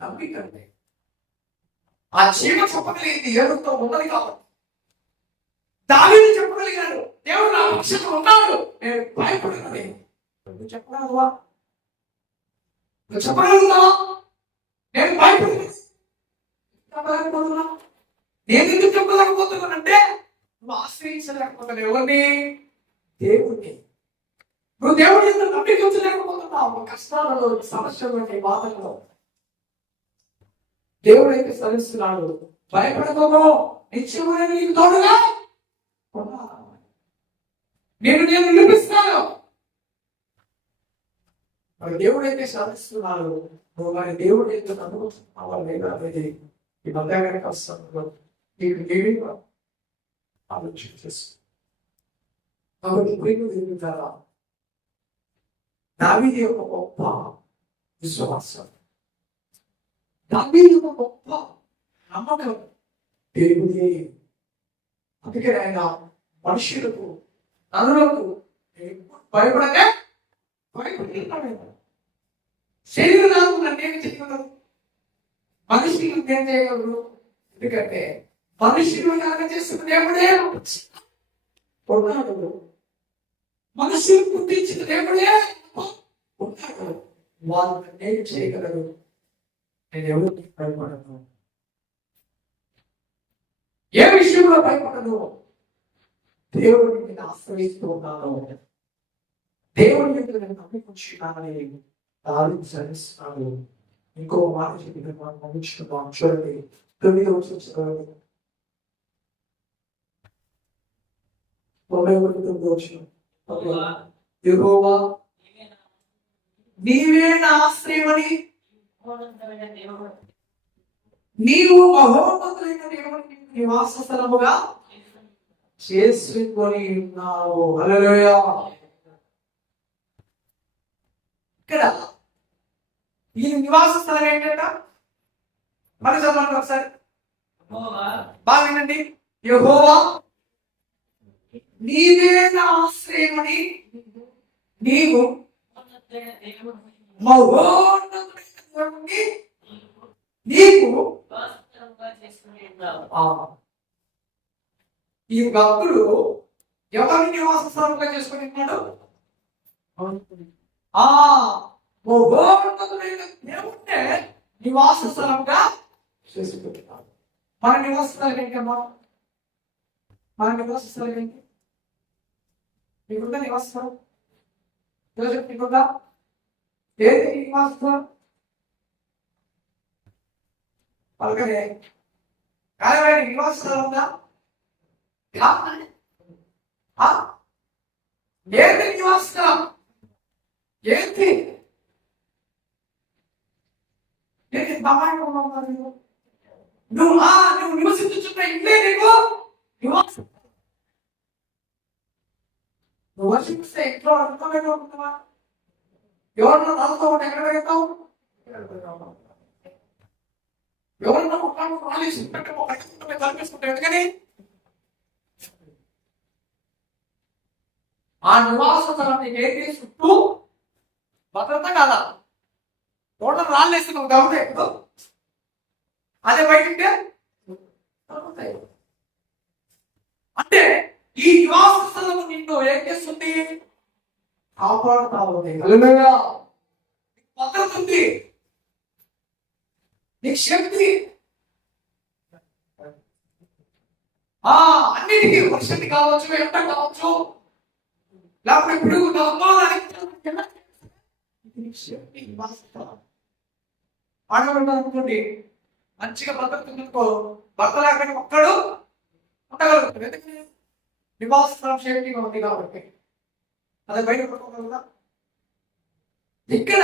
నమ్మికండి. ఆ చీమ చెప్పగలిగింది ఏడుతో ఉన్నది కాబట్టి. దావీదు చెప్పగలిగాడు, దేవుడు నా పక్షంలో ఉన్నాడు, నేను భయపడనని. నువ్వు చెప్పగలవా? నువ్వు చెప్పగలుగుతావా? నేను భయపడలేకపోతున్నా. నేను ఎందుకు చెప్పలేకపోతున్నానంటే నువ్వు ఆశ్రయించలేకపోతున్నావు ఎవరిని? దేవుడిని. నువ్వు దేవుడి ఎందుకు నమ్మిక ఉంచలేకపోతున్నావు. కష్టాలలో, సమస్యలు, బాధల్లో దేవుడు అయితే సరిస్తున్నాడు. భయపడకో, నిత్యమైన నీకు తోడుగా నేను నిలిపిస్తాను. దేవుడు అయితే సాధిస్తున్నాడు. నువ్వు మరి దేవుడు ఎందుకు అనుకుంటున్నావా లేదా అనేది ఈ మధ్యాహ్న కష్టంలో నీకు ఆలోచించేస్తుంది. కాబట్టి ప్రేమ తిరుగుతారా? దావీదు యొక్క గొప్ప విశ్వాసం, దావీదు యొక్క గొప్ప నమ్మకం దేవుడే. అందుకే ఆయన మనుషులకు, నరులకు భయపడగా భయపడుతున్నాడు. శరీరాలకు నన్ను ఏం చేయగలరు? మనుషులు ఏం చేయగలరు? ఎందుకంటే మనుషులు లాగా చేస్తున్న దేవుడే ఉన్నాడు. మనుషులు పుట్టించిన దేవుడే ఉన్నాడు. వాళ్ళు ఏం చేయగలరు? నేను ఎవరికి భయపడను. ఏ విషయంలో భయపడను? దేవుడిని నేను ఆశ్రయిస్తూ ఉన్నాను, దేవుడి మీద నేను నమ్మికుంటున్నానని ఆలోచిస్తున్నాను. ఇంకో మాట చెప్పి నమ్మించుకున్నాం. చూడండి 9వ వచనం. యెహోవా నీవే నా ఆశ్రయమని, నీవు మహోన్నతులైన దేవుని నివాస స్థలముగా చేసుకొని ఉన్నావు. హల్లెలూయా. ఇక్కడ ఈ నివాస స్థలం ఏంటంట? మరి చదవండి ఒకసారి, బాగా వినండి. యెహోవా నీవే నా ఆశ్రయమని, నీవు మహోన్నతుడైన దేవుని నీకు. ఈ భక్తుడు ఎవరిని నివాస స్థలంగా చేసుకుని ఉన్నాడు? మహోన్నతుడైన దేవుణ్ణే నివాస స్థలంగా చేసుకుంటున్నాడు. మన నివాస స్థలం ఏంటమ్మా? మన నివాస స్థలం ఏంటి? మీకుందా నివాస స్థలం? మీకుందా? ఏది నివాస స్థలం? పలకనే కాదు. నివాస స్థలం ఉందా? ఏంటి నివాస స్థలం? ఏంటి? నువ్వు నివసించుతున్న ఇంట్లో నీకు నివాసం. నువ్వు వర్షిస్తే ఇంట్లో అనుకోలేకపోతున్నావా? ఎవరన్నా తలతో ఎక్కడ పెడతావు? ఎవరన్నా ఆలోచి కనిపిస్తుంటావు. ఎందుకని? ఆ నివాస స్థలాన్ని ఏంటి? చుట్టూ భద్రత కాదా? తోటలు రాళ్ళేసి నువ్వు గమనే అదే బయట అంటే ఈ నివాస స్థలము నిన్ను ఏం చేస్తుంది? కాపాడుతా ఉంది. భద్రత ఉంది, నీకు శక్తి. అన్నిటికీ వర్షం కావచ్చు, ఎండ కావచ్చు, లేకపోతే పిడుగు ఆడవాళ్ళు అనుకోండి, మంచిగా భద్రతతో భర్త లేకపోతే ఒక్కడు ఉండగలుగుతాడు. ఎందుకంటే నివాస స్థలం సేఫ్టీగా ఉంది కాబట్టి అది బయట పడుకోగలరా? ఇక్కడ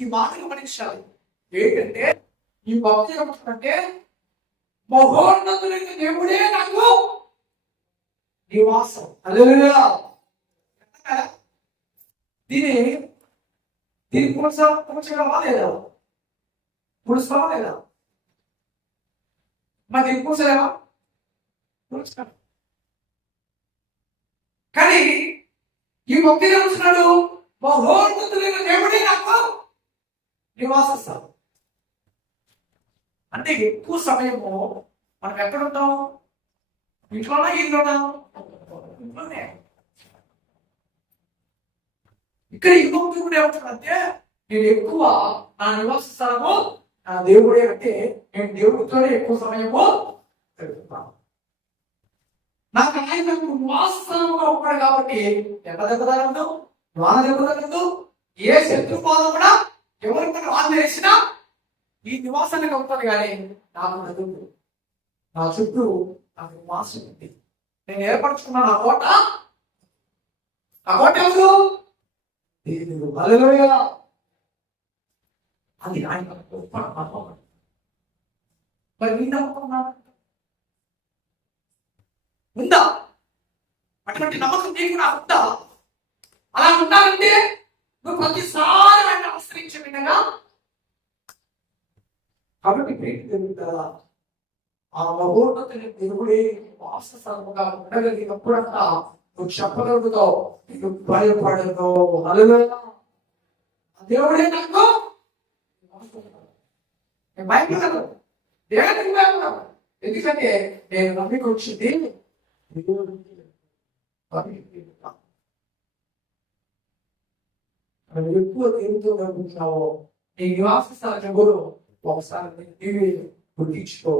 ఈ మాట గమనించాలి. ఏంటంటే ఈ భక్తి ఏమంటే మహోన్నతుడైన దేవుడే నాకు నివాసం. హల్లెలూయా. దీని పునశ్చరమా లేదా? పునశ్చరమా లేదా? మరి దీని పునశ్చరమా? పునశ్చరం. కానీ ఈ భక్తి ఏమంటున్నాడు? మహోన్నతుడైన దేవుడే నాకు నివాస స్థలం. అంటే ఎక్కువ సమయము మనం ఎక్కడ ఉంటాం? ఇంట్లోనా ఇంట్లోనా? ఇంట్లోనే. ఇక్కడ ఇంకొకటి కూడా ఏమంటాడంటే నేను ఎక్కువ నా నివాస స్థలము నా దేవుడే, అంటే నేను దేవుడితోనే ఎక్కువ సమయము గడుపుతాను. నాకు ఆయన నివాస స్థలముగా ఉంటాడు కాబట్టి ఎండ దెబ్బ తగలదు, వాన దెబ్బ తగలదు, ఏ శత్రుపాదం కూడా ఎవరికైనా వాన చేసినా ఈ నివాసానికి అవుతాను. కానీ నాకు నదులు నా చుట్టూ నాకు నివాసం ఉంది. నేను ఏర్పరచుకున్నాను ఆ కోట. ఆ కోట ఎవరు? హల్లెలూయా. అది ఆయన గొప్ప నమ్మకం. మరి నీ నమ్మకం ఉందా? అటువంటి నమ్మకం నీకు నాకు ఉందా? అలా ఉండాలంటే నువ్వు ప్రతిసారి ఆయన ఆశ్రయించే విధంగా. కాబట్టి ప్రీతి జరుగుతుందా? ఆ మహోన్నతుని దేవుడే వాసస్థలముగా ఉండగలిగినప్పుడంతా నువ్వు చెప్పగలుగుతావు, నీకు భయపడదు. హల్లెలూయా. దేవుడే నాకు భయపడదు. దేవుడికి భయపడదు. ఎందుకంటే నేను నమ్మిక వచ్చింది ఎక్కువ దేవుడితో నమ్ముతున్నావు. నీ నివాస స్థలం ఎవరు ఒకసారి గుర్తించుకో.